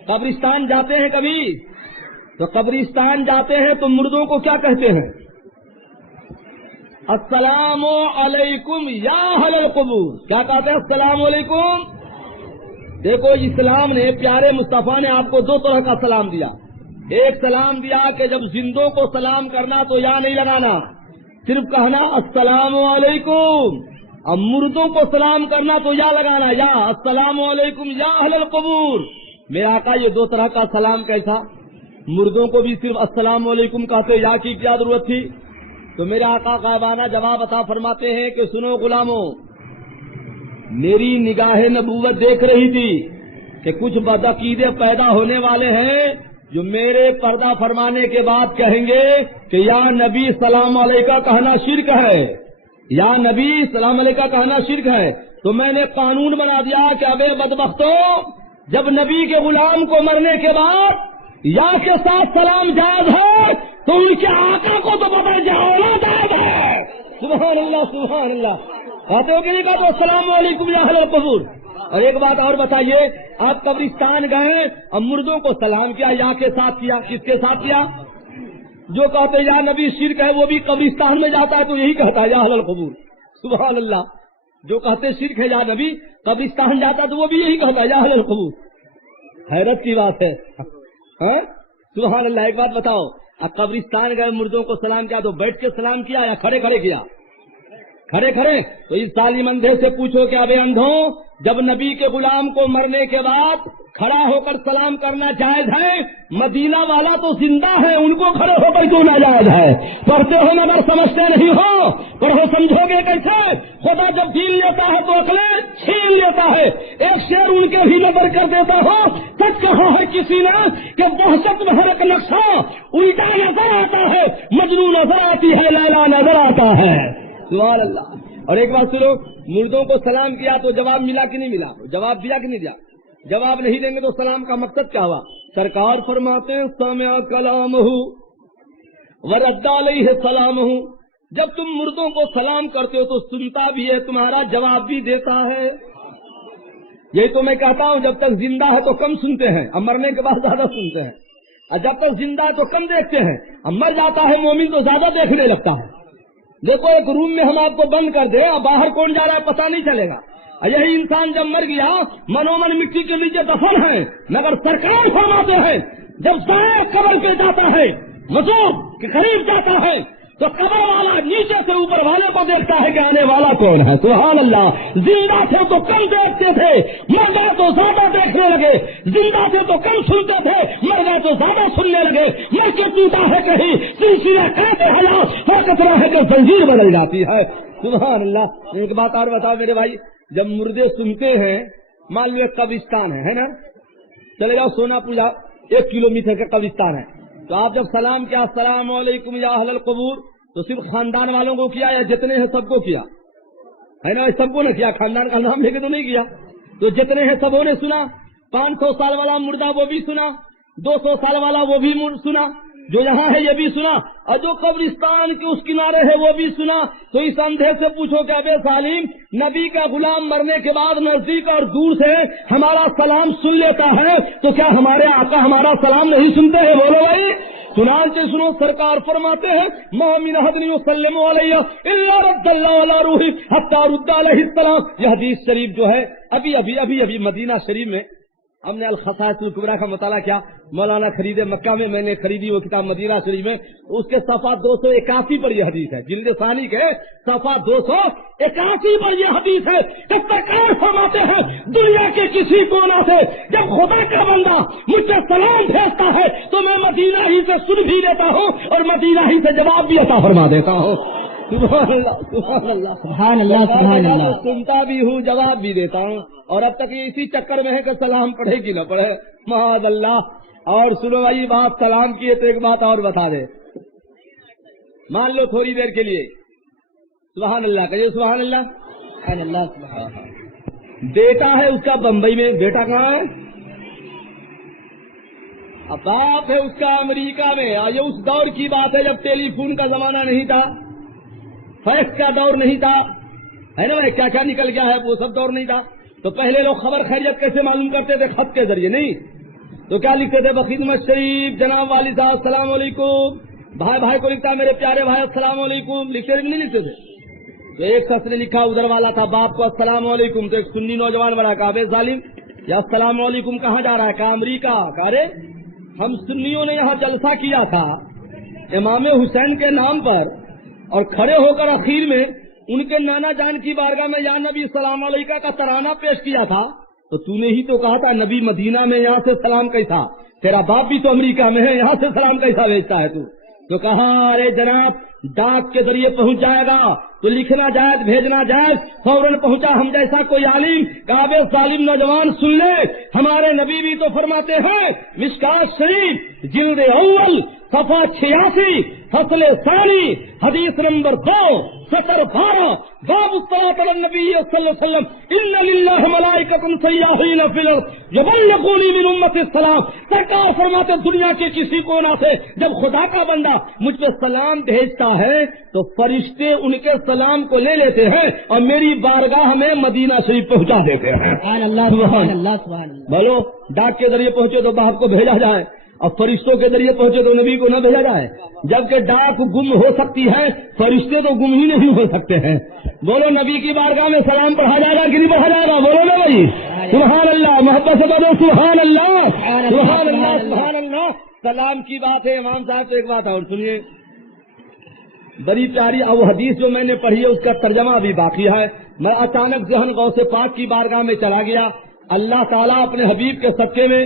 قبرستان جاتے ہیں کبھی؟ تو قبرستان جاتے ہیں تو مردوں کو کیا کہتے ہیں؟ السلام علیکم یا اہل القبور، کیا کہتے ہیں؟ السلام علیکم۔ دیکھو، اسلام نے، پیارے مصطفیٰ نے آپ کو دو طرح کا سلام دیا۔ ایک سلام دیا کہ جب زندوں کو سلام کرنا تو یا نہیں لگانا، صرف کہنا السلام علیکم، اور مردوں کو سلام کرنا تو یا لگانا، یا السلام علیکم یا اہل القبور۔ میرا آقا یہ دو طرح کا سلام کیسا؟ مردوں کو بھی صرف السلام علیکم کہتے، یا کی کیا ضرورت تھی؟ تو میرے آقا غائبانہ جواب عطا فرماتے ہیں کہ سنو غلاموں، میری نگاہ نبوت دیکھ رہی تھی کہ کچھ بدعقیدے پیدا ہونے والے ہیں جو میرے پردہ فرمانے کے بعد کہیں گے کہ یا نبی سلام علیکہ کہنا شرک ہے، یا نبی سلام علیکہ کہنا شرک ہے۔ تو میں نے قانون بنا دیا کہ ابے بدبختو، جب نبی کے غلام کو مرنے کے بعد یا کے ساتھ سلام جائز ہے تو ان کے آقا کو تو پتہ جاؤنا جائز ہے۔ سبحان اللہ، سبحان اللہ۔ کہتے ہو کہ نہیں کہا تو السلام علیکم یا اہل القبور۔ اور ایک بات اور بتائیے، آپ قبرستان گئے اور مردوں کو سلام کیا، یا کے ساتھ کیا؟ کس کے ساتھ کیا؟ جو کہتے یا نبی شرک ہے وہ بھی قبرستان میں جاتا ہے تو یہی کہتا ہے یا اہل القبور۔ سبحان اللہ۔ جو کہتے شرک ہے یا نبی قبرستان جاتا تو وہ بھی یہی کہتا ہے یا اہل القبور۔ حیرت کی بات ہے، سبحان اللہ۔ ایک بات بتاؤ، اب قبرستان گئے مردوں کو سلام کیا تو بیٹھ کے سلام کیا یا کھڑے کھڑے کیا؟ کھڑے کھڑے۔ تو اس ظالم اندھے سے پوچھو کہ ابے اندھوں، جب نبی کے غلام کو مرنے کے بعد کھڑا ہو کر سلام کرنا جائز ہے، مدینہ والا تو زندہ ہے، ان کو کھڑے ہو کر کیوں ناجائز ہے؟ پڑھتے ہو مگر سمجھتے نہیں ہو، پڑھو سمجھو گے کیسے؟ خدا جب دین لیتا ہے تو عقلیں چھین لیتا ہے۔ ایک شعر ان کے بھی نظر کر دیتا ہو، سچ کہا ہے کسی نے کہ دہشت میں ایک نقشہ الٹا نظر آتا ہے، مجنون نظر آتی ہے، لیلا نظر آتا ہے۔ سبحان اللہ۔ اور ایک بات سنو، مردوں کو سلام کیا تو جواب ملا کہ نہیں ملا؟ جواب دیا کہ نہیں دیا؟ جواب نہیں دیں گے تو سلام کا مقصد کیا ہوا؟ سرکار فرماتے ہیں سمع کلامہ ورد علیہ سلامہ، جب تم مردوں کو سلام کرتے ہو تو سنتا بھی ہے، تمہارا جواب بھی دیتا ہے۔ یہی تو میں کہتا ہوں، جب تک زندہ ہے تو کم سنتے ہیں، اب مرنے کے بعد زیادہ سنتے ہیں، اور جب تک زندہ ہے تو کم دیکھتے ہیں، اب مر جاتا ہے مومن تو زیادہ دیکھنے لگتا ہے۔ دیکھو، ایک روم میں ہم آپ کو بند کر دیں اور باہر کون جا رہا ہے پتہ نہیں چلے گا، یہی انسان جب مر گیا منومن مٹی کے نیچے دفن ہے، مگر سرکار فرماتے ہیں جب ضائع قبر پہ جاتا ہے، مزور کے قریب جاتا ہے، تو قبر والا نیچے سے اوپر والے کو دیکھتا ہے کہ آنے والا کون ہے۔ سبحان اللہ۔ زندہ تھے تو کم دیکھتے تھے، مر گئے تو زیادہ دیکھنے لگے، زندہ تھے تو کم سنتے تھے، مر گئے تو زیادہ سننے لگے۔ مر کے ٹوٹا ہے کہیں سلسلہ کہتے ہیں ہو کتنا ہے کہ زنجیر بدل جاتی ہے۔ سبحان اللہ۔ ایک بات اور بتاؤ میرے بھائی، جب مردے سنتے ہیں، مان لو ایک قبرستان ہے نا، چلے جاؤ سونا پوجا 1 کلومیٹر کا قبرستان ہے، تو آپ جب سلام کیا السلام علیکم یا اہل القبور، تو صرف خاندان والوں کو کیا یا جتنے ہیں سب کو کیا ہے نا؟ سب کو نہ کیا، خاندان کا نام لے کے تو نہیں کیا، تو جتنے ہیں سبوں نے سنا۔ 500 سال والا مردہ وہ بھی سنا، 200 سال والا وہ بھی سنا، جو یہاں ہے یہ بھی سنا، اور جو قبرستان کے اس کنارے ہے وہ بھی سنا۔ تو اس اندھے سے پوچھو کہ ابے سالم، نبی کا غلام مرنے کے بعد نزدیک اور دور سے ہمارا سلام سن لیتا ہے، تو کیا ہمارے آقا ہمارا سلام نہیں سنتے ہیں؟ بولو بھائی۔ چنانچہ سنو، سرکار فرماتے ہیں ما من احد یسلم علیہ الا رد اللہ علی روحی حتی رد علیہ السلام۔ یہ حدیث شریف جو ہے ابھی مدینہ شریف میں ہم نے الخصائص الکبریٰ کا مطالعہ کیا، مولانا خریدے مکہ میں، میں نے خریدی وہ کتاب مدینہ شریف میں، اس کے صفحہ 281 پر یہ حدیث ہے، جلد ثانی کے صفحہ 281 پر یہ حدیث ہے کہ سرکار فرماتے ہیں دنیا کے کسی کونا سے جب خدا کا بندہ مجھ سے سلام بھیجتا ہے تو میں مدینہ ہی سے سن بھی لیتا ہوں اور مدینہ ہی سے جواب بھی عطا فرما دیتا ہوں۔ سبحان اللہ سبحان اللہ سبحان اللہ سبحان اللہ۔ سنتا بھی ہوں، جواب بھی دیتا ہوں، اور اب تک یہ اسی چکر میں ہے کہ سلام پڑھے کہ نہ پڑھے، معاذ اللہ۔ اور سنو بھائی، بات سلام کی ہے تو ایک بات اور بتا دے، مان لو تھوڑی دیر کے لیے سبحان اللہ کہیے، سبحان اللہ سبحان اللہ سبحان اللہ۔ بیٹا ہے اس کا بمبئی میں، بیٹا کہاں ہے؟ اب باپ ہے اس کا امریکہ میں، اور یہ اس دور کی بات ہے جب ٹیلی فون کا زمانہ نہیں تھا، فیکس کا دور نہیں تھا، ہے نا، کیا کیا نکل گیا ہے، وہ سب دور نہیں تھا۔ تو پہلے لوگ خبر خیریت کیسے معلوم کرتے تھے؟ خط کے ذریعے، نہیں تو کیا لکھتے تھے؟ بخدمت شریف جناب والی صاحب السلام علیکم، بھائی کو لکھتا ہے میرے پیارے بھائی السلام علیکم، لکھتے تھے نہیں لکھتے تھے؟ تو ایک شخص نے لکھا ادھر والا تھا باپ کو السلام علیکم، تو ایک سنی نوجوان بڑا کہا بے ظالم یا السلام علیکم کہاں جا رہا ہے؟ کہا امریکہ۔ کہا ارے ہم سنیوں نے یہاں جلسہ کیا تھا امام حسین کے نام پر، اور کھڑے ہو کر اخیر میں ان کے نانا جان کی بارگاہ میں یا نبی السلام علیکہ کا ترانہ پیش کیا تھا، تو تو نے ہی تو کہا تھا نبی مدینہ میں، یہاں سے سلام کیسا؟ تیرا باپ بھی تو امریکہ میں ہے، یہاں سے سلام کیسا بھیجتا ہے تو کہا ارے جناب ڈاک کے ذریعے پہنچ جائے گا تو لکھنا جائز بھیجنا جائز، فوراً پہنچا ہم جیسا کوئی عالم۔ کعبے ظالم نوجوان سن لے، ہمارے نبی بھی تو فرماتے ہیں مشکات شریف جلد اول صفحہ 86 فصل ثانی حدیث نمبر 2 سطر 12 باب الصلاۃ علی النبی صلی اللہ علیہ وسلم ان للہ ملائکۃ سیاحین فی الارض یبلغونی من امتی السلام۔ سرکار فرماتے دنیا کے کسی کونا سے جب خدا کا بندہ مجھ پہ سلام بھیجتا ہے تو فرشتے ان کے سلام کو لے لیتے ہیں اور میری بارگاہ میں مدینہ شریف پہنچا دیتے ہیں۔ سبحان اللہ سبحان اللہ سبحان اللہ۔ بولو ڈاک کے ذریعے پہنچے تو باپ کو بھیجا جائے، اور فرشتوں کے ذریعے پہنچے تو نبی کو نہ بھیجا جائے، جبکہ ڈاک گم ہو سکتی ہے، فرشتے تو گم ہی نہیں ہو سکتے ہیں۔ بولو نبی کی بارگاہ میں سلام پڑھا جائے گا کہ نہیں پڑھا جائے گا؟ بولو نا بھائی سبحان اللہ، محبت سے بولو سبحان اللہ سبحان اللہ سبحان اللہ۔ سلام کی بات ہے امام صاحب، تو ایک بات اور سنیے بڑی پیاری، اور وہ حدیث جو میں نے پڑھی ہے اس کا ترجمہ ابھی باقی ہے۔ میں اچانک ذہن غوث پاک کی بارگاہ میں چلا گیا، اللہ تعالیٰ اپنے حبیب کے صدقے میں،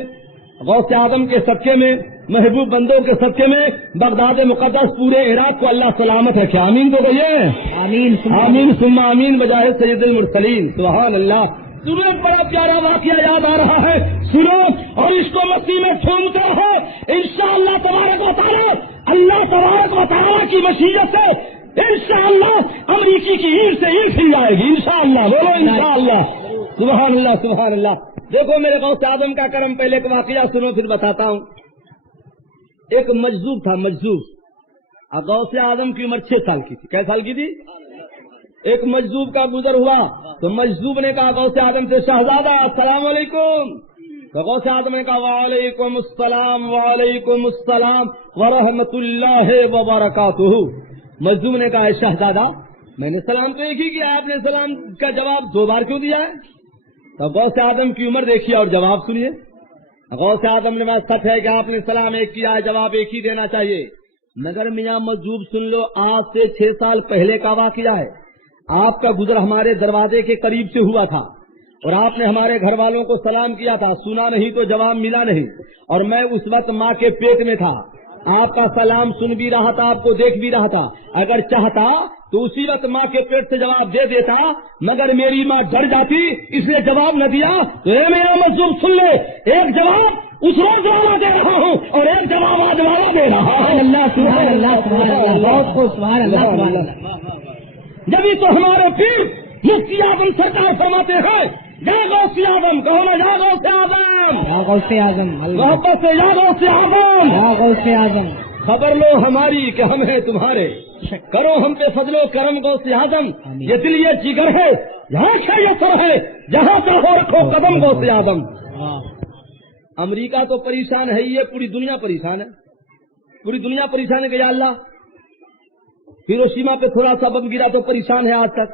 غوث اعظم کے صدقے میں، محبوب بندوں کے صدقے میں بغداد مقدس پورے عراق کو اللہ سلامت رکھے، آمین تو کہیے آمین آمین ثم آمین بجائے سید المرسلین۔ سبحان اللہ۔ سنو ایک بڑا پیارا واقعہ یاد آ رہا ہے، سنو اور اس کو مسیح میں ٹھونکتے ہو انشاءاللہ تبارک و تعالی، اللہ تبارک و تعالی کی مشیت سے انشاءاللہ امریکی کی اینٹ سے اینٹ کھل جائے گی انشاءاللہ۔ بولو انشاءاللہ سبحان اللہ سبحان اللہ۔ دیکھو میرے غوث اعظم کا کرم، پہلے ایک واقعہ سنو پھر بتاتا ہوں۔ ایک مجذوب تھا، مجذوب، غوث اعظم کی عمر 6 سال کی تھی، کئی سال کی تھی؟ ایک مجذوب کا گزر ہوا تو مجذوب نے کہا غوث اعظم سے شہزادہ السلام علیکم، تو غوث اعظم نے کہا وعلیکم السلام ورحمۃ اللہ وبرکاتہ۔ مجذوب نے کہا شہزادہ میں نے سلام تو ایک ہی کیا، آپ نے سلام کا جواب 2 بار کیوں دیا ہے؟ تو غوث اعظم کی عمر دیکھیے اور جواب سنیے. غوث اعظم نے بات سچ ہے کہ آپ نے سلام ایک کیا ہے، جواب ایک ہی دینا چاہیے. مگر میاں مجذوب سن لو، آج سے 6 سال پہلے کا واقعہ ہے. آپ کا گزر ہمارے دروازے کے قریب سے ہوا تھا اور آپ نے ہمارے گھر والوں کو سلام کیا تھا. سنا نہیں تو جواب ملا نہیں، اور میں اس وقت ماں کے پیٹ میں تھا. آپ کا سلام سن بھی رہا تھا، آپ کو دیکھ بھی رہا تھا. اگر چاہتا تو اسی وقت ماں کے پیٹ سے جواب دے دیتا، مگر میری ماں ڈر جاتی اس لیے جواب نہ دیا. تو اے میرا مجذوب سن لے، ایک جواب اس روز والا دے رہا ہوں اور ایک جواب آج والا دے رہا ہوں. اللہ سبحان اللہ سبحان اللہ بہت خوب سبحان اللہ سبحان اللہ. جبھی تو ہمارے پیر مفتی اعظم سرکار فرماتے ہیں یا غوث اعظم، کہو نا یا غوث اعظم، یا غوث اعظم، محبت سے یا غوث اعظم. یا غوث اعظم. خبر لو ہماری کہ ہم ہیں تمہارے، کرو ہم پہ فضل و کرم غوث اعظم. یہ دل یہ جگر ہے، یہاں شیطر ہے، جہاں چاہو رکھو قدم غوث اعظم. امریکہ تو پریشان ہے، یہ پوری دنیا پریشان ہے. پوری دنیا پریشان ہے کہ یا اللہ ہیروشیما پہ تھوڑا سا بم گرا تو پریشان ہے آج تک.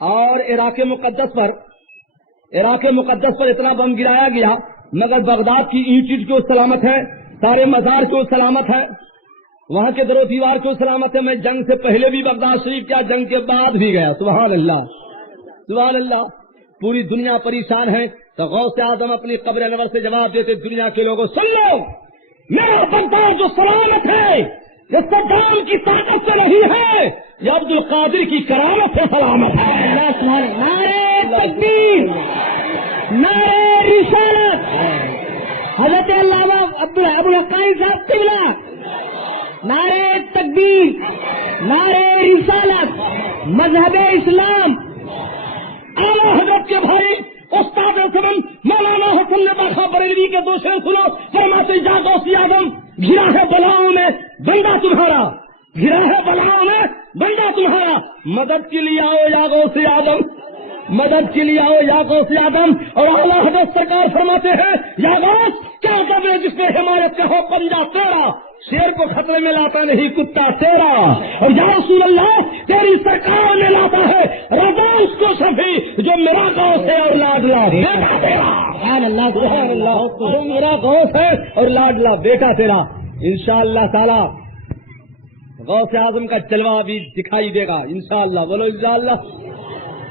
اور عراق مقدس پر اتنا بم گرایا گیا، مگر بغداد کی اینٹ کیوں سلامت ہے، سارے مزار کیوں سلامت ہے، وہاں کے در و دیوار کیوں سلامت ہے. میں جنگ سے پہلے بھی بغداد شریف کیا، جنگ کے بعد بھی گیا. سبحان اللہ سبحان اللہ. پوری دنیا پریشان ہے. تو غوث اعظم اپنی قبر انور سے جواب دیتے، دنیا کے لوگوں سن لو، میرا بندہ جو سلامت ہے یہ صدام کی طاقت سے نہیں ہے، یہ عبد القادر کی کرامت سے سلامت ہے. اللہ سبحان اللہ. نعرہ تکبیر، نعرہ رسالت. حضرت علامہ ابو الحقانی صاحب قبلہ، نعرہ تکبیر، نعرہ رسالت، مذہب اسلام. اعلیٰ حضرت کے بھائی استاد سبن مولانا حسن نبا بریلوی کے 2 شعر سنو. فرماتے جا غوث اعظم، گھرا ہے بلاؤں میں بندہ تمہارا، گھرا ہے بلاؤں میں بندہ تمہارا. مدد کے لیے آؤ یا غوث اعظم، مدد کے لیے آؤ یا غوث اعظم. اور اعلیٰ حضرت سرکار فرماتے ہیں یا غوث کیا قبر ہے جس میں حمایت کا ہو پنجہ تیرا، شیر کو خطرے میں لاتا نہیں کتا تیرا. اور یا رسول اللہ تیری سرکار میں لاتا ہے رضا اس کو شفیع جو میرا غوث ہے اور لاڈلا بیٹا تیرا. سبحان اللہ سبحان اللہ. جو میرا غوث ہے اور لاڈلا بیٹا تیرا. انشاءاللہ تعالی غوث اعظم کا جلوہ بھی دکھائی دے گا انشاءاللہ. بولو انشاءاللہ.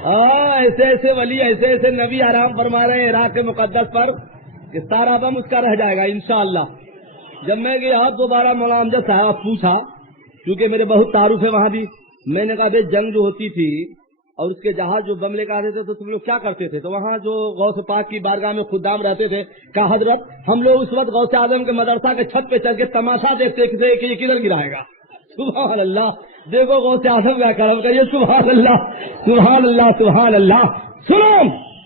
ایسے ایسے ولی، ایسے ایسے نبی آرام فرما رہے ہیں عراق مقدس پر کہ سارا بم اس کا رہ جائے گا انشاءاللہ. جب میں گیا دوبارہ مولانا امجد صاحب پوچھا، کیونکہ میرے بہت تعارف ہے وہاں بھی. میں نے کہا بھائی جنگ جو ہوتی تھی اور اس کے جہاز جو بم لے کے آتے تھے تو تم لوگ کیا کرتے تھے؟ تو وہاں جو غوث پاک کی بارگاہ میں خدام رہتے تھے کہا حضرت ہم لوگ اس وقت غوث اعظم کے مدرسہ کے چھت پہ چل کے تماشا دیکھتے تھے کہ یہ کدھر گرائے گا. سبحان اللہ. دیکھو غوث اعظم کا کرم کا یہ سبحان اللہ سبحان اللہ سبحان اللہ. سنو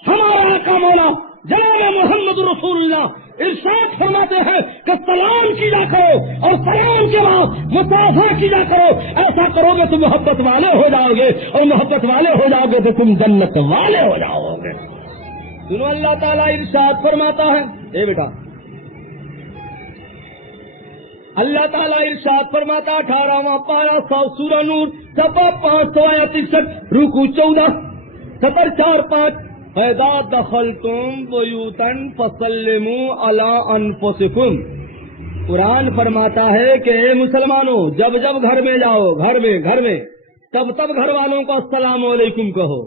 ہمارا آقا مولا جناب محمد رسول اللہ ارشاد فرماتے ہیں کہ سلام کیا کرو اور سلام کے بعد مصافحہ کیا کرو. ایسا کرو گے تو محبت والے ہو جاؤ گے اور محبت والے ہو جاؤ گے تو تم جنت والے ہو جاؤ گے. سنو اللہ تعالیٰ ارشاد فرماتا ہے، اے بیٹا اللہ تعالیٰ ارشاد فرماتا 18واں پارہ سورہ نور صفحہ 563 رکوع 14 سطر 4-5 فَإِذَا دَخَلْتُمْ بُيُوتًا فَسَلِّمُوا عَلَىٰ أَنفُسِكُمْ. قرآن فرماتا ہے کہ اے مسلمانوں جب جب گھر میں جاؤ، گھر میں تب گھر والوں کو السلام علیکم کہو.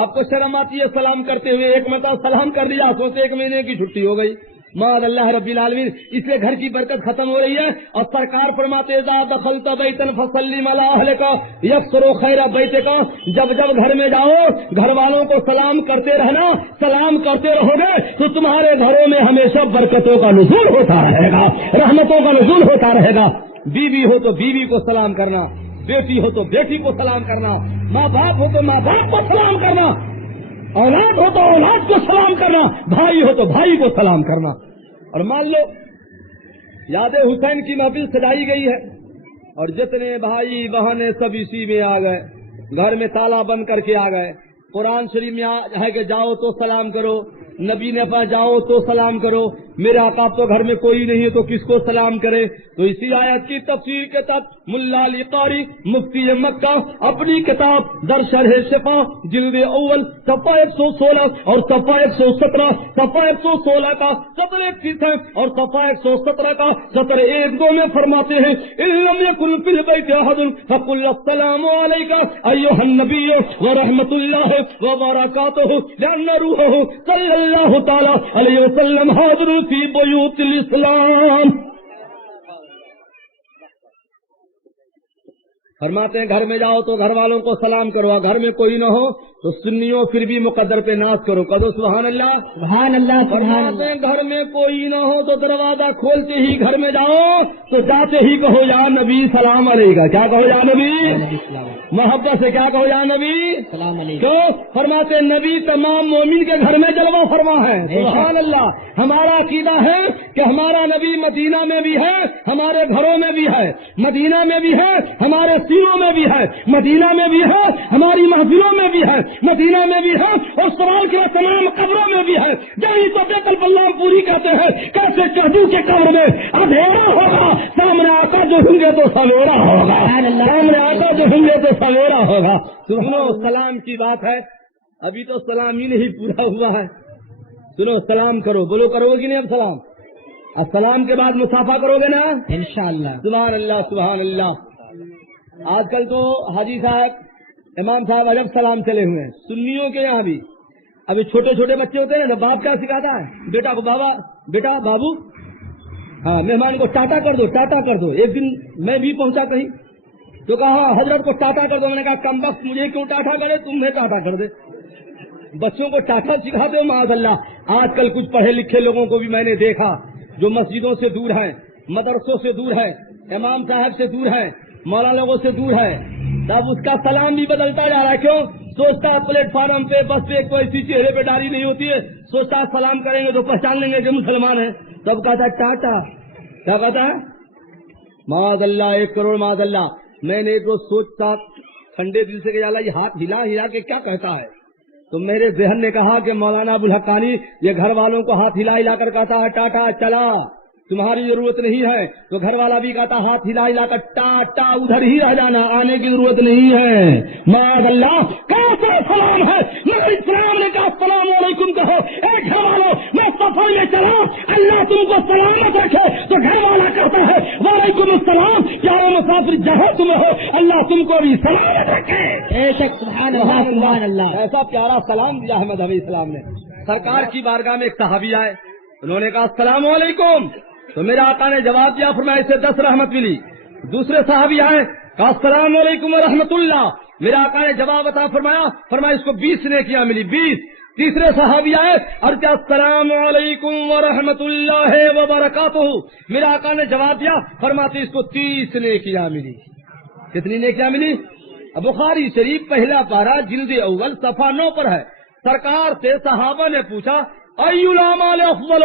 آپ کو شرم آتی ہے سلام کرتے ہوئے؟ ایک مرتبہ سلام کر دیا سوچے 1 مہینے کی چھٹی ہو گئی. معاذ اللہ رب العالمین. اس لیے گھر کی برکت ختم ہو رہی ہے. اور سرکار فرماتے اذا دخلت بیتا فسلم علی اہلک یکثر خیر بیتک. جب گھر میں جاؤ گھر والوں کو سلام کرتے رہنا. سلام کرتے رہو گے تو تمہارے گھروں میں ہمیشہ برکتوں کا نزول ہوتا رہے گا، رحمتوں کا نزول ہوتا رہے گا. بیوی ہو تو بیوی کو سلام کرنا، بیٹی ہو تو بیٹی کو سلام کرنا، ماں باپ ہو تو ماں باپ کو سلام کرنا، اولاد ہو تو اولاد کو سلام کرنا، بھائی ہو تو بھائی کو سلام کرنا. اور مان لو یاد حسین کی محفل سجائی گئی ہے اور جتنے بھائی بہنیں سب اسی میں آ گئے، گھر میں تالا بند کر کے آ گئے. قرآن شریف میں ہے کہ جاؤ تو سلام کرو، نبی نے کہا جاؤ تو سلام کرو. میرے آقا تو گھر میں کوئی نہیں ہے تو کس کو سلام کرے؟ تو اسی آیت کی تفسیر کے تحت ملا علی قاری مفتی مکہ اپنی کتاب در شرح شفا جلد اول صفحہ 116 اور صفحہ 117 صفحہ 116 کا سطر 31 ہے اور صفحہ 117 کا سطر 1-2 میں فرماتے ہیں ان لم يكن في البيت احد فقل السلام عليك ايها النبي ورحمة الله وبركاته لأن روحه صلى الله تعالى عليه وسلم حاضر في بيوت الاسلام. فرماتے ہیں گھر میں جاؤ تو گھر والوں کو سلام کرو، گھر میں کوئی نہ ہو تو سنیوں پھر بھی مقدر پہ ناز کرو، کہو سبحان اللہ سبحان اللہ سبحان فرماتے ہیں اللہ. گھر میں کوئی نہ ہو تو دروازہ کھولتے ہی گھر میں جاؤ تو جاتے ہی کہو یا نبی سلام علیکم. کیا کہو یا نبی؟ محبت سے کیا کہو یا نبی؟ السلام علیکم. کیوں؟ فرماتے ہیں نبی تمام مومن کے گھر میں جلوہ فرما ہے. سبحان اللہ. ہمارا عقیدہ ہے کہ ہمارا نبی مدینہ میں بھی ہے، ہمارے گھروں میں بھی ہے، مدینہ میں بھی ہے، ہمارے سینوں میں بھی ہے، مدینہ میں بھی ہے، ہماری محفلوں میں بھی ہے، مدینہ میں بھی ہے اور سوال کے تمام قبروں میں بھی ہے. جانی تو بیت البلام پوری کہتے ہیں کیسے چہدو کے قبر میں اندھیرا ہوگا، سامنے آقا جو ہوں گے تو سویرا ہوگا، سامنے آقا جو ہوں گے تو سویرا ہوگا. سنو سلام کی بات ہے، ابھی تو سلام ہی نہیں پورا ہوا ہے. سنو سلام کرو، بولو کرو گے کہ نہیں؟ اب سلام، السلام کے بعد مسافہ کرو گے نا انشاءاللہ. سبحان اللہ سبحان اللہ. آج کل تو حاجی صاحب امام صاحب عجب سلام چلے ہوئے ہیں سنیوں کے یہاں بھی. ابھی چھوٹے چھوٹے بچے ہوتے ہیں نا، باپ کیا سکھاتا ہے بیٹا کو؟ بابا بیٹا بابو ہاں مہمان کو ٹاٹا کر دو، ٹاٹا کر دو. ایک دن میں بھی پہنچا کہیں تو کہا حضرت کو ٹاٹا کر دو. میں نے کہا کم وقت مجھے کیوں ٹاٹا کرے، تمہیں ٹاٹا کر دے. بچوں کو ٹاٹا سکھاتے ہو معاذ اللہ. آج کل کچھ پڑھے لکھے لوگوں کو بھی میں نے دیکھا جو مسجدوں سے دور ہیں، مدرسوں سے دور ہے، امام صاحب سے دور ہے، مولانا لوگوں سے دور ہے. تب اس کا سلام بھی بدلتا جا رہا ہے. کیوں؟ سوچتا ہے پلیٹ فارم پہ بس پہ کوئی ایسی چہرے پہ ڈاری نہیں ہوتی ہے، سوچتا ہے سلام کریں گے تو پہچان لیں گے کہ مسلمان ہیں. تب کہتا ہے ٹاٹا. کیا کہتا ہے؟ معاذ اللہ 1 کروڑ معاذ اللہ. میں نے ایک روز سوچتا ٹھنڈے دل سے کہ اللہ یہ ہاتھ ہلا ہلا کے کیا کہتا ہے، تو میرے ذہن نے کہا کہ مولانا ابوالحقانی یہ گھر والوں کو ہاتھ ہلا ہلا کر کہتا ہے ٹاٹا چلا، تمہاری ضرورت نہیں ہے. تو گھر والا بھی کہتا ہاتھ ہلا ہلا کر ٹاٹا ادھر ہی رہ جانا، آنے کی ضرورت نہیں ہے. معاذ اللہ کیسا سلام ہے. نبی اسلام نے کہا السلام علیکم کہو. اے گھر والوں میں سفر میں چلا، اللہ تم کو سلامت رکھے. تو گھر والا کہتا ہے وعلیکم السلام، پیارے مسافر جہاں تم ہو اللہ تم کو بھی سلامت رکھے. بے شک سبحان اللہ سبحان اللہ. ایسا پیارا سلام دیا ہے مذہبی اسلام نے. سرکار کی بارگاہ میں ایک صحابی آئے، انہوں نے کہا السلام علیکم. تو میرے آقا نے جواب دیا، فرمایا اسے 10 رحمت ملی. دوسرے صحابی آئے، کہا السلام علیکم ورحمۃ اللہ. میرے آقا نے جواب عطا فرمایا اس کو 20 نیکیاں ملی، 20. تیسرے صحابی آئے اور کیا السلام علیکم ورحمۃ اللہ وبرکاتہ. میرے آقا نے جواب دیا، فرماتے اس کو 30 نیکیاں ملی. کتنی نیکیاں ملی؟ بخاری شریف پہلا پارہ جلد اول صفحہ 9 پر ہے. سرکار سے صحابہ نے پوچھا ای الاعمال افضل،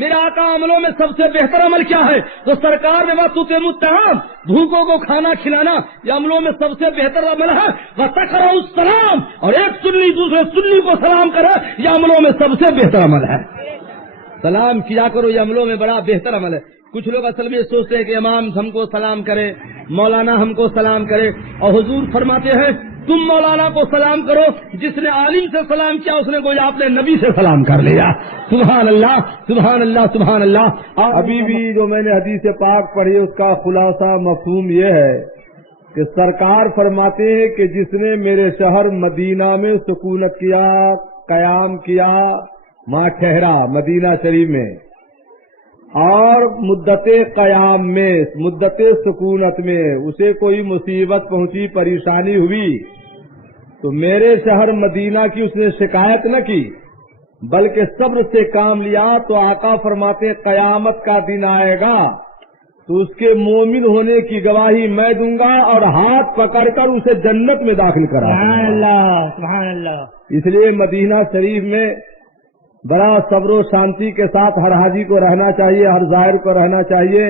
میرا آقا عملوں میں سب سے بہتر عمل کیا ہے؟ تو سرکار نے وَتُطْعِمُ الطَّعَامَ، بھوکوں کو کھانا کھلانا یہ عملوں میں سب سے بہتر عمل ہے. وَتَقْرَأُ السَّلَامَ، اور ایک سنی دوسرے سنی کو سلام کرے یہ عملوں میں سب سے بہتر عمل ہے. سلام کیا کرو، یہ عملوں میں بڑا بہتر عمل ہے. کچھ لوگ اصل میں سوچتے ہیں کہ امام ہم کو سلام کرے، مولانا ہم کو سلام کرے، اور حضور فرماتے ہیں تم مولانا کو سلام کرو، جس نے عالم سے سلام کیا اس نے گویا آپ نے نبی سے سلام کر لیا. سبحان اللہ سبحان اللہ سبحان اللہ. ابھی بھی جو میں نے حدیث پاک پڑھی اس کا خلاصہ مفہوم یہ ہے کہ سرکار فرماتے ہیں کہ جس نے میرے شہر مدینہ میں سکونت کیا، قیام کیا، وہاں ٹھہرا مدینہ شریف میں، اور مدت قیام میں، مدت سکونت میں اسے کوئی مصیبت پہنچی، پریشانی ہوئی، تو میرے شہر مدینہ کی اس نے شکایت نہ کی بلکہ صبر سے کام لیا، تو آقا فرماتے ہیں قیامت کا دن آئے گا تو اس کے مومن ہونے کی گواہی میں دوں گا اور ہاتھ پکڑ کر اسے جنت میں داخل کرا. سبحان اللہ سبحان اللہ. اس لیے مدینہ شریف میں بڑا صبر و شانتی کے ساتھ ہر حاجی کو رہنا چاہیے، ہر زائر کو رہنا چاہیے.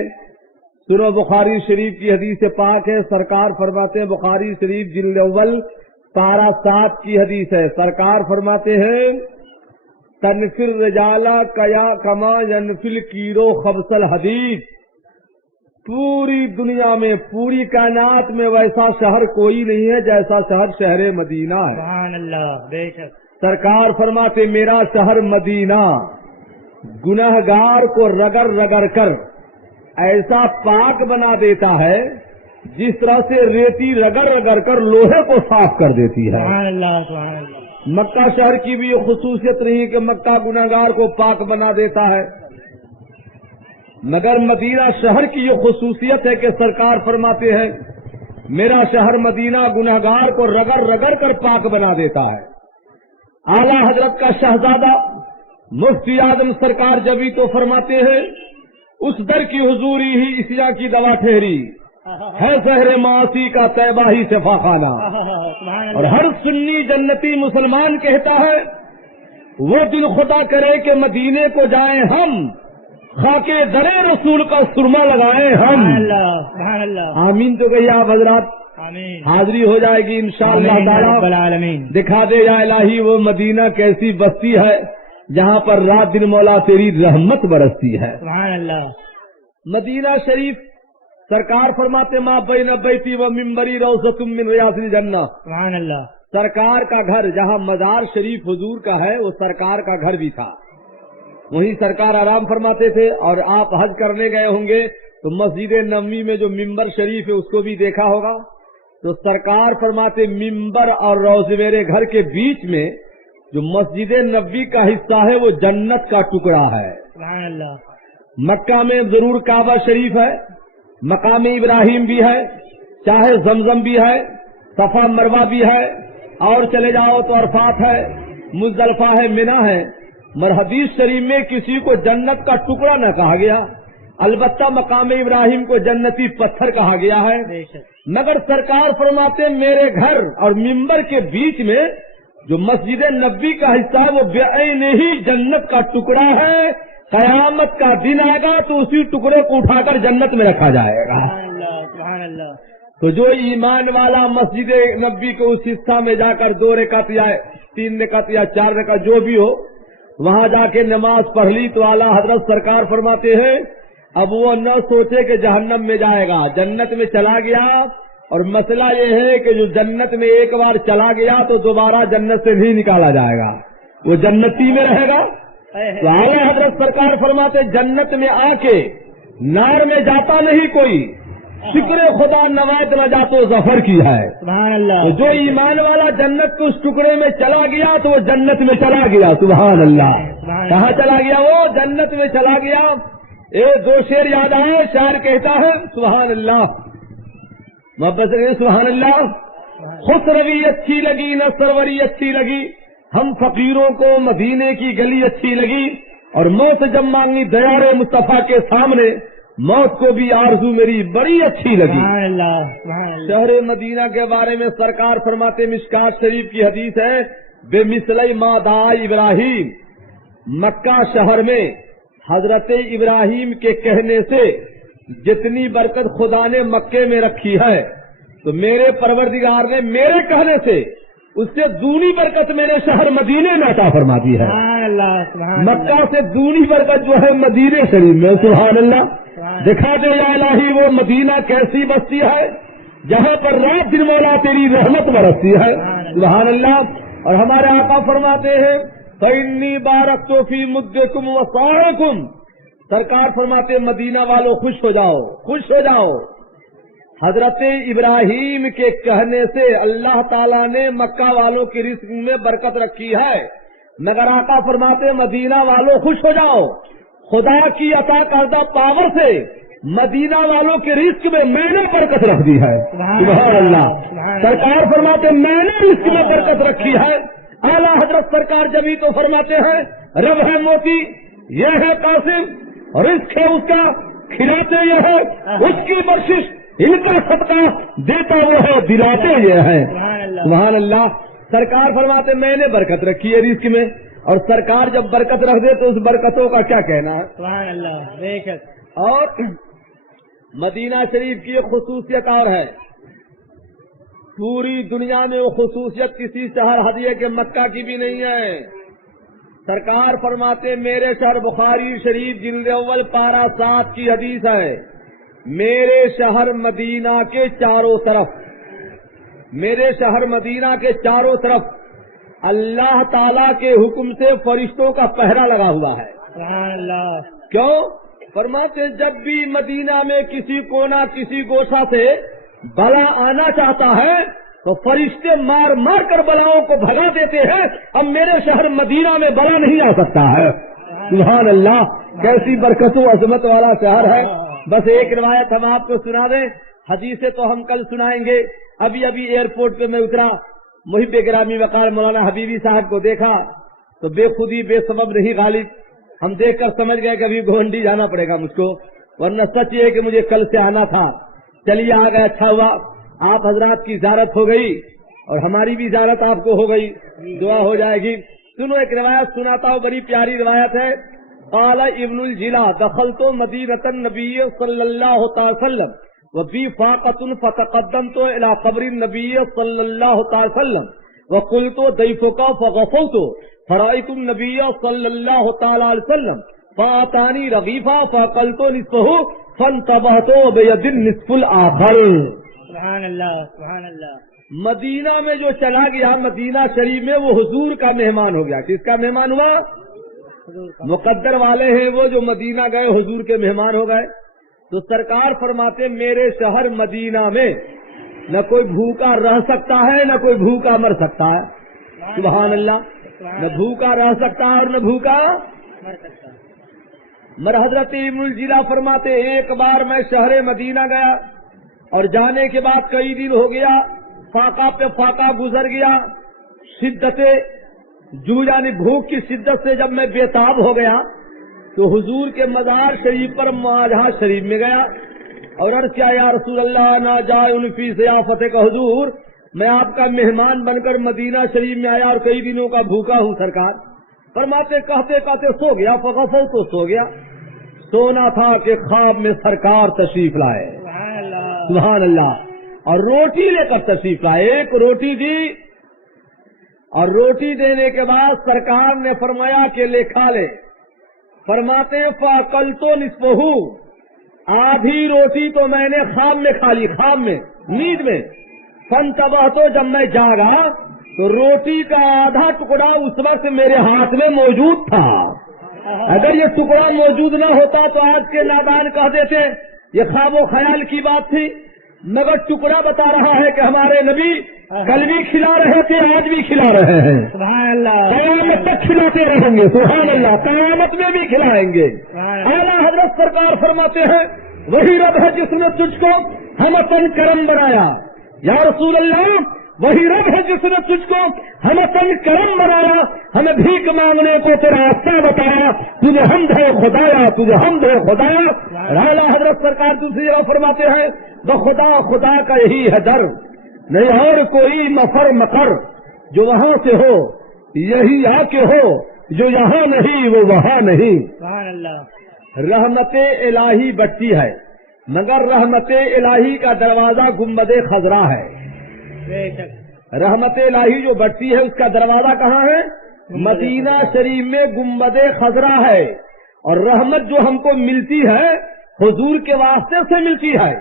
سنو بخاری شریف کی حدیث پاک ہے، سرکار فرماتے ہیں، بخاری شریف جلد اول پارہ 7 کی حدیث ہے، سرکار فرماتے ہیں تنفر رجالا کیا کما ینفل کیرو خبصل حدیث. پوری دنیا میں پوری کائنات میں ویسا شہر کوئی نہیں ہے جیسا شہر مدینہ ہے. سبحان اللہ. بے شک. سرکار فرماتے میرا شہر مدینہ گنہگار کو رگڑ رگڑ کر ایسا پاک بنا دیتا ہے جس طرح سے ریتی رگڑ رگڑ کر لوہے کو صاف کر دیتی ہے. سبحان اللہ. سبحان اللہ. مکہ شہر کی بھی یہ خصوصیت نہیں کہ مکہ گنہگار کو پاک بنا دیتا ہے، مگر مدینہ شہر کی یہ خصوصیت ہے کہ سرکار فرماتے ہیں میرا شہر مدینہ گنہگار کو رگڑ رگڑ کر پاک بنا دیتا ہے. اعلیٰ حضرت کا شہزادہ مفتی اعظم سرکار جبھی تو فرماتے ہیں اس در کی حضوری ہی اسیا کی دوا ٹھہری ہے شہر معاصی کا طیبہ ہی شفا خانہ. اور ہر سنی جنتی مسلمان کہتا ہے وہ دل خدا کرے کہ مدینے کو جائیں ہم، خاکے درے رسول کا سرما لگائیں ہم. سبحان اللہ. آمین تو کہیے آپ حضرات. آمین. حاضری ہو جائے گی انشاءاللہ تعالی. العالمین. دکھا دے یا الہی وہ مدینہ کیسی بستی ہے جہاں پر رات دن مولا تیری رحمت برستی ہے. سبحان اللہ. مدینہ شریف سرکار فرماتے ماں بین بیتی و منبری روضۃ من ریاض الجنہ. سبحان اللہ. سرکار کا گھر جہاں مزار شریف حضور کا ہے وہ سرکار کا گھر بھی تھا، وہیں سرکار آرام فرماتے تھے. اور آپ حج کرنے گئے ہوں گے تو مسجد نبوی میں جو ممبر شریف ہے اس کو بھی دیکھا ہوگا. تو سرکار فرماتے ممبر اور روضہ میرے گھر کے بیچ میں جو مسجد نبوی کا حصہ ہے وہ جنت کا ٹکڑا ہے. سبحان اللہ. مکہ میں ضرور کعبہ شریف ہے، مقام ابراہیم بھی ہے، چاہے زمزم بھی ہے، صفا مروہ بھی ہے، اور چلے جاؤ تو عرفات ہے، مزدلفہ ہے، منی ہے. مگر حدیث شریف میں کسی کو جنت کا ٹکڑا نہ کہا گیا، البتہ مقام ابراہیم کو جنتی پتھر کہا گیا ہے. بے شک. مگر سرکار فرماتے میرے گھر اور ممبر کے بیچ میں جو مسجد نبوی کا حصہ ہے وہ بعین ہی جنت کا ٹکڑا ہے. قیامت کا دن آئے گا تو اسی ٹکڑے کو اٹھا کر جنت میں رکھا جائے گا. سبحان اللہ. سبحان اللہ. تو جو ایمان والا مسجد نبوی کے اس حصہ میں جا کر 2 رکعت یا 3 رکعت یا 4 رکعت جو بھی ہو وہاں جا کے نماز پڑھ لی تو اعلیٰ حضرت سرکار فرماتے ہیں اب وہ نہ سوچے کہ جہنم میں جائے گا، جنت میں چلا گیا. اور مسئلہ یہ ہے کہ جو جنت میں ایک بار چلا گیا تو دوبارہ جنت سے نہیں نکالا جائے گا، وہ جنتی میں رہے گا. تو اعلیٰ حضرت سرکار فرماتے جنت میں آ کے نار میں جاتا نہیں کوئی، شکر خدا نوایت نہ جا تو ظفر کی ہے. سبحان اللہ. تو جو ایمان والا جنت کے اس ٹکڑے میں چلا گیا تو وہ جنت میں چلا گیا. سبحان اللہ. کہاں چلا گیا؟ وہ جنت میں چلا گیا. ایک 2 شعر یاد آئے. شاعر کہتا ہے سبحان اللہ، محبت سے سبحان اللہ. خسروی اچھی لگی نہ سروری اچھی لگی، ہم فقیروں کو مدینے کی گلی اچھی لگی. اور موت جب مانگی دیار مصطفیٰ کے سامنے، موت کو بھی آرزو میری بڑی اچھی لگی. سبحان اللہ. سبحان اللہ. شہر مدینہ کے بارے میں سرکار فرماتے مشکات شریف کی حدیث ہے بے مثل ما دعا ابراہیم. مکہ شہر میں حضرت ابراہیم کے کہنے سے جتنی برکت خدا نے مکے میں رکھی ہے تو میرے پروردگار نے میرے کہنے سے اس سے دونی برکت میرے شہر مدینے میں عطا فرما دی ہے. سبحان اللہ. سبحان اللہ. مکہ سے دونی برکت جو ہے مدینے شریف میں. سبحان اللہ. دکھا دے یا الہی وہ مدینہ کیسی بستی ہے جہاں پر رات دن مولا تیری رحمت برستی ہے. سبحان اللہ. اور ہمارے آقا فرماتے ہیں فإنی بارکت فی مدکم وصاعکم. سرکار فرماتے مدینہ والوں خوش ہو جاؤ، خوش ہو جاؤ. حضرت ابراہیم کے کہنے سے اللہ تعالیٰ نے مکہ والوں کی رزق میں برکت رکھی ہے، مگر آقا فرماتے مدینہ والوں خوش ہو جاؤ، خدا کی عطا کردہ پاور سے مدینہ والوں کے رزق میں میں نے برکت رکھ دی ہے. سبحان اللہ. سرکار فرماتے میں نے رزق میں برکت رکھی ہے. اعلیٰ حضرت سرکار جبھی تو فرماتے ہیں رب ہے موتی، یہ ہے قاسم، رزق ہے اس کا، کھلاتے یہ ہے، اس کی بخشش، ان کا صدقہ دیتا وہ ہے، دلاتے یہ ہے. سبحان اللہ. سرکار فرماتے میں نے برکت رکھی ہے رزق میں، اور سرکار جب برکت رکھ دے تو اس برکتوں کا کیا کہنا ہے. سبحان اللہ. بے شک. اور مدینہ شریف کی ایک خصوصیت اور ہے، پوری دنیا میں وہ خصوصیت کسی شہر ہدیے کے مکہ کی بھی نہیں ہے. سرکار فرماتے میرے شہر بخاری شریف جلد اول پارہ 7 کی حدیث ہے، میرے شہر مدینہ کے چاروں طرف، میرے شہر مدینہ کے چاروں طرف اللہ تعالیٰ کے حکم سے فرشتوں کا پہرا لگا ہوا ہے۔ سبحان اللہ۔ کیوں؟ فرماتے جب بھی مدینہ میں کسی کونا کسی گوشہ سے بلا آنا چاہتا ہے تو فرشتے مار مار کر بلاؤں کو بھگا دیتے ہیں، اب میرے شہر مدینہ میں بلا نہیں آ سکتا ہے۔ سبحان اللہ، کیسی برکت و عظمت والا شہر ہے۔ بس ایک روایت ہم آپ کو سنا دیں، حدیثیں تو ہم کل سنائیں گے۔ ابھی ایئرپورٹ پہ میں اترا، محب گرامی وقار مولانا حبیبی صاحب کو دیکھا تو بے خودی بے سبب نہیں غالب، ہم دیکھ کر سمجھ گئے کہ ابھی گونڈی جانا پڑے گا مجھ کو، ورنہ سچ یہ کہ مجھے کل سے آنا تھا۔ چلیے آ گئے، اچھا ہوا، آپ حضرات کی زیارت ہو گئی اور ہماری بھی زیارت آپ کو ہو گئی، دعا ہو جائے گی۔ سنو ایک روایت سناتا ہوں، بڑی پیاری روایت ہے۔ قال ابن الجلا دخلت مدینۃ النبی صلی اللہ تعالی وسلم وفي فاقة فتقدمت الى قبر النبي صلی اللہ تعالی وسلم وقلت ضيفك فغفلت فرأيت النبي صلی اللہ تعالی علیہ وسلم فاتانی رغیفا فاقلت نصفه فانتبهت بید النصف الاخر۔ سبحان اللہ، سبحان اللہ۔ مدینہ میں جو چلا گیا مدینہ شریف میں وہ حضور کا مہمان ہو گیا۔ کس کا مہمان ہوا؟ مقدر والے ہیں وہ جو مدینہ گئے حضور کے مہمان ہو گئے۔ تو سرکار فرماتے میرے شہر مدینہ میں نہ کوئی بھوکا رہ سکتا ہے نہ کوئی بھوکا مر سکتا ہے۔ سبحان اللہ، نہ بھوکا رہ سکتا ہے اور نہ بھوکا مر سکتا ہے۔ مر حضرت ابن الجلا فرماتے ایک بار میں شہر مدینہ گیا اور جانے کے بعد کئی دن ہو گیا، فاقہ پہ فاقہ گزر گیا، شدت جو یعنی بھوک کی شدت سے جب میں بےتاب ہو گیا تو حضور کے مزار شریف پر مواجہہ شریف میں گیا اور عرض کیا یا رسول اللہ نا جائن فی ضیافت کا، حضور میں آپ کا مہمان بن کر مدینہ شریف میں آیا اور کئی دنوں کا بھوکا ہوں سرکار۔ فرماتے کہتے کہتے سو گیا، فغفل تو سو گیا، سونا تھا کہ خواب میں سرکار تشریف لائے، سبحان اللہ، اور روٹی لے کر تشریف لائے، ایک روٹی دی اور روٹی دینے کے بعد سرکار نے فرمایا کہ لے کھا لے۔ فرماتے فاکلتو نصفہ، آدھی روٹی تو میں نے خواب میں کھا لی، خواب میں، نیند میں۔ فانتبہتو، جب میں جاگا تو روٹی کا آدھا ٹکڑا اس وقت میرے ہاتھ میں موجود تھا۔ اگر یہ ٹکڑا موجود نہ ہوتا تو آج کے نادان کہہ دیتے یہ خواب و خیال کی بات تھی، مگر ٹکڑا بتا رہا ہے کہ ہمارے نبی کل بھی کھلا رہے تھے، آج بھی کھلا رہے ہیں، سبحان اللہ، قیامت تک کھلاتے رہیں گے، سبحان اللہ، قیامت میں بھی کھلائیں گے۔ اعلیٰ حضرت سرکار فرماتے ہیں وہی رب ہے جس نے تجھ کو ہمتن کرم بنایا، یا رسول اللہ وہی رب ہے جس نے تجھ کو ہمتن کرم بنایا، ہمیں بھیک مانگنے کو تیرا راستہ بتایا، تجھے حمد ہے خدایا، تجھے حمد ہے خدایا۔ اعلیٰ حضرت سرکار دوسری جگہ فرماتے ہیں بخدا خدا کا یہی ہے در، نہیں اور کوئی مفر مکر، جو وہاں سے ہو یہی آ کے ہو، جو یہاں نہیں وہ وہاں نہیں۔ سبحان اللہ۔ رحمت الہی بٹتی ہے مگر رحمت الہی کا دروازہ گنبد خضرا ہے۔ بے شک رحمت الہی جو بٹتی ہے اس کا دروازہ کہاں ہے؟ مدینہ شریف میں گنبد خضرا ہے، اور رحمت جو ہم کو ملتی ہے حضور کے واسطے سے ملتی ہے۔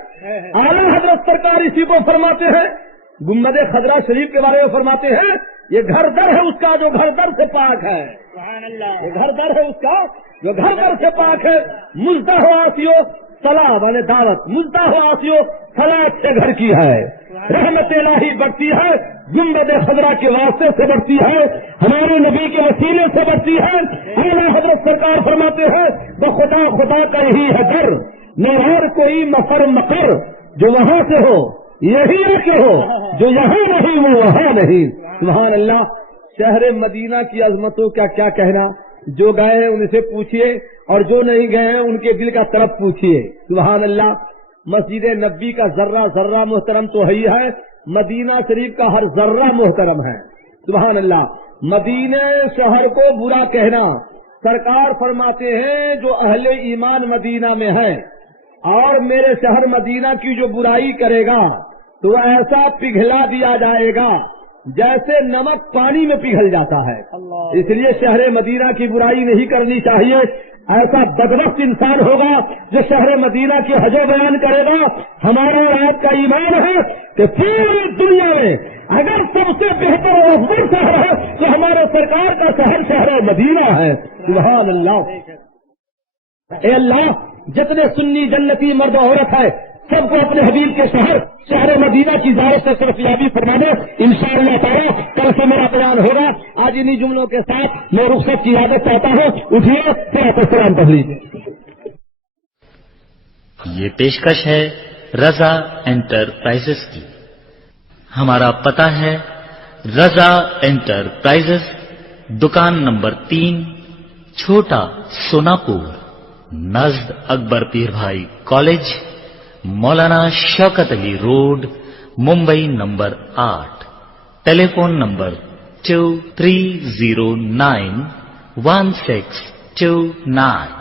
اعلیٰ حضرت سرکار اسی کو فرماتے ہیں، گنبد خضرا شریف کے بارے میں فرماتے ہیں یہ گھر در ہے اس کا جو گھر در سے پاک ہے، سبحان اللہ، یہ گھر در ہے اس کا جو گھر در سے پاک ہے۔ مزدہ ہو آسیو صلاح والے دعوت، مزدہ ہو آسیو صلاح سے گھر کی ہے۔ رحمت الہی بڑھتی ہے گنبد خضرا کے واسطے سے بڑھتی ہے، ہمارے نبی کے وسیلے سے بڑھتی ہے۔ اعلیٰ حضرت سرکار فرماتے ہیں بخدا خدا کا یہی ہے در، نہ اور کوئی مفر مکر، جو وہاں سے ہو یہی ہے کہ ہو، جو یہاں نہیں وہ وہاں نہیں۔ سبحان اللہ۔ شہر مدینہ کی عظمتوں کا کیا کہنا، جو گئے ہیں ان سے پوچھئے اور جو نہیں گئے ہیں ان کے دل کا طرف پوچھئے۔ سبحان اللہ۔ مسجد نبی کا ذرہ ذرہ محترم تو ہی ہے، مدینہ شریف کا ہر ذرہ محترم ہے۔ سبحان اللہ۔ مدینہ شہر کو برا کہنا، سرکار فرماتے ہیں جو اہل ایمان مدینہ میں ہے اور میرے شہر مدینہ کی جو برائی کرے گا تو ایسا پگھلا دیا جائے گا جیسے نمک پانی میں پگھل جاتا ہے. اس لیے شہر مدینہ کی برائی نہیں کرنی چاہیے. ایسا بدبخت انسان ہوگا جو شہر مدینہ کی حج و بیان کرے گا. ہمارا اور آپ کا ایمان ہے کہ پوری دنیا میں اگر سب سے بہتر اور افضل شہر ہے تو ہمارے سرکار کا شہر شہر مدینہ ہے. سبحان اللہ. اے اللہ، جتنے سنی جنتی مرد و عورت ہے سب کو اپنے حبیب کے شہر مدینہ کی زیارت سے سرفیابی فرما دے. انشاءاللہ تعالی کل سے میرا بیان ہوگا. آج انہی جملوں کے ساتھ میں رخصت کی عادت چاہتا ہوں. اٹھیے صلاۃ السلام پڑھ لیجیے. یہ پیشکش ہے رضا انٹرپرائزز کی. ہمارا پتہ ہے رضا انٹرپرائزز، دکان نمبر 3، چھوٹا سوناپور، نزد اکبر پیر بھائی کالج، مولانا شوکت علی روڈ، ممبئی نمبر 8. ٹیلی فون نمبر 23091629.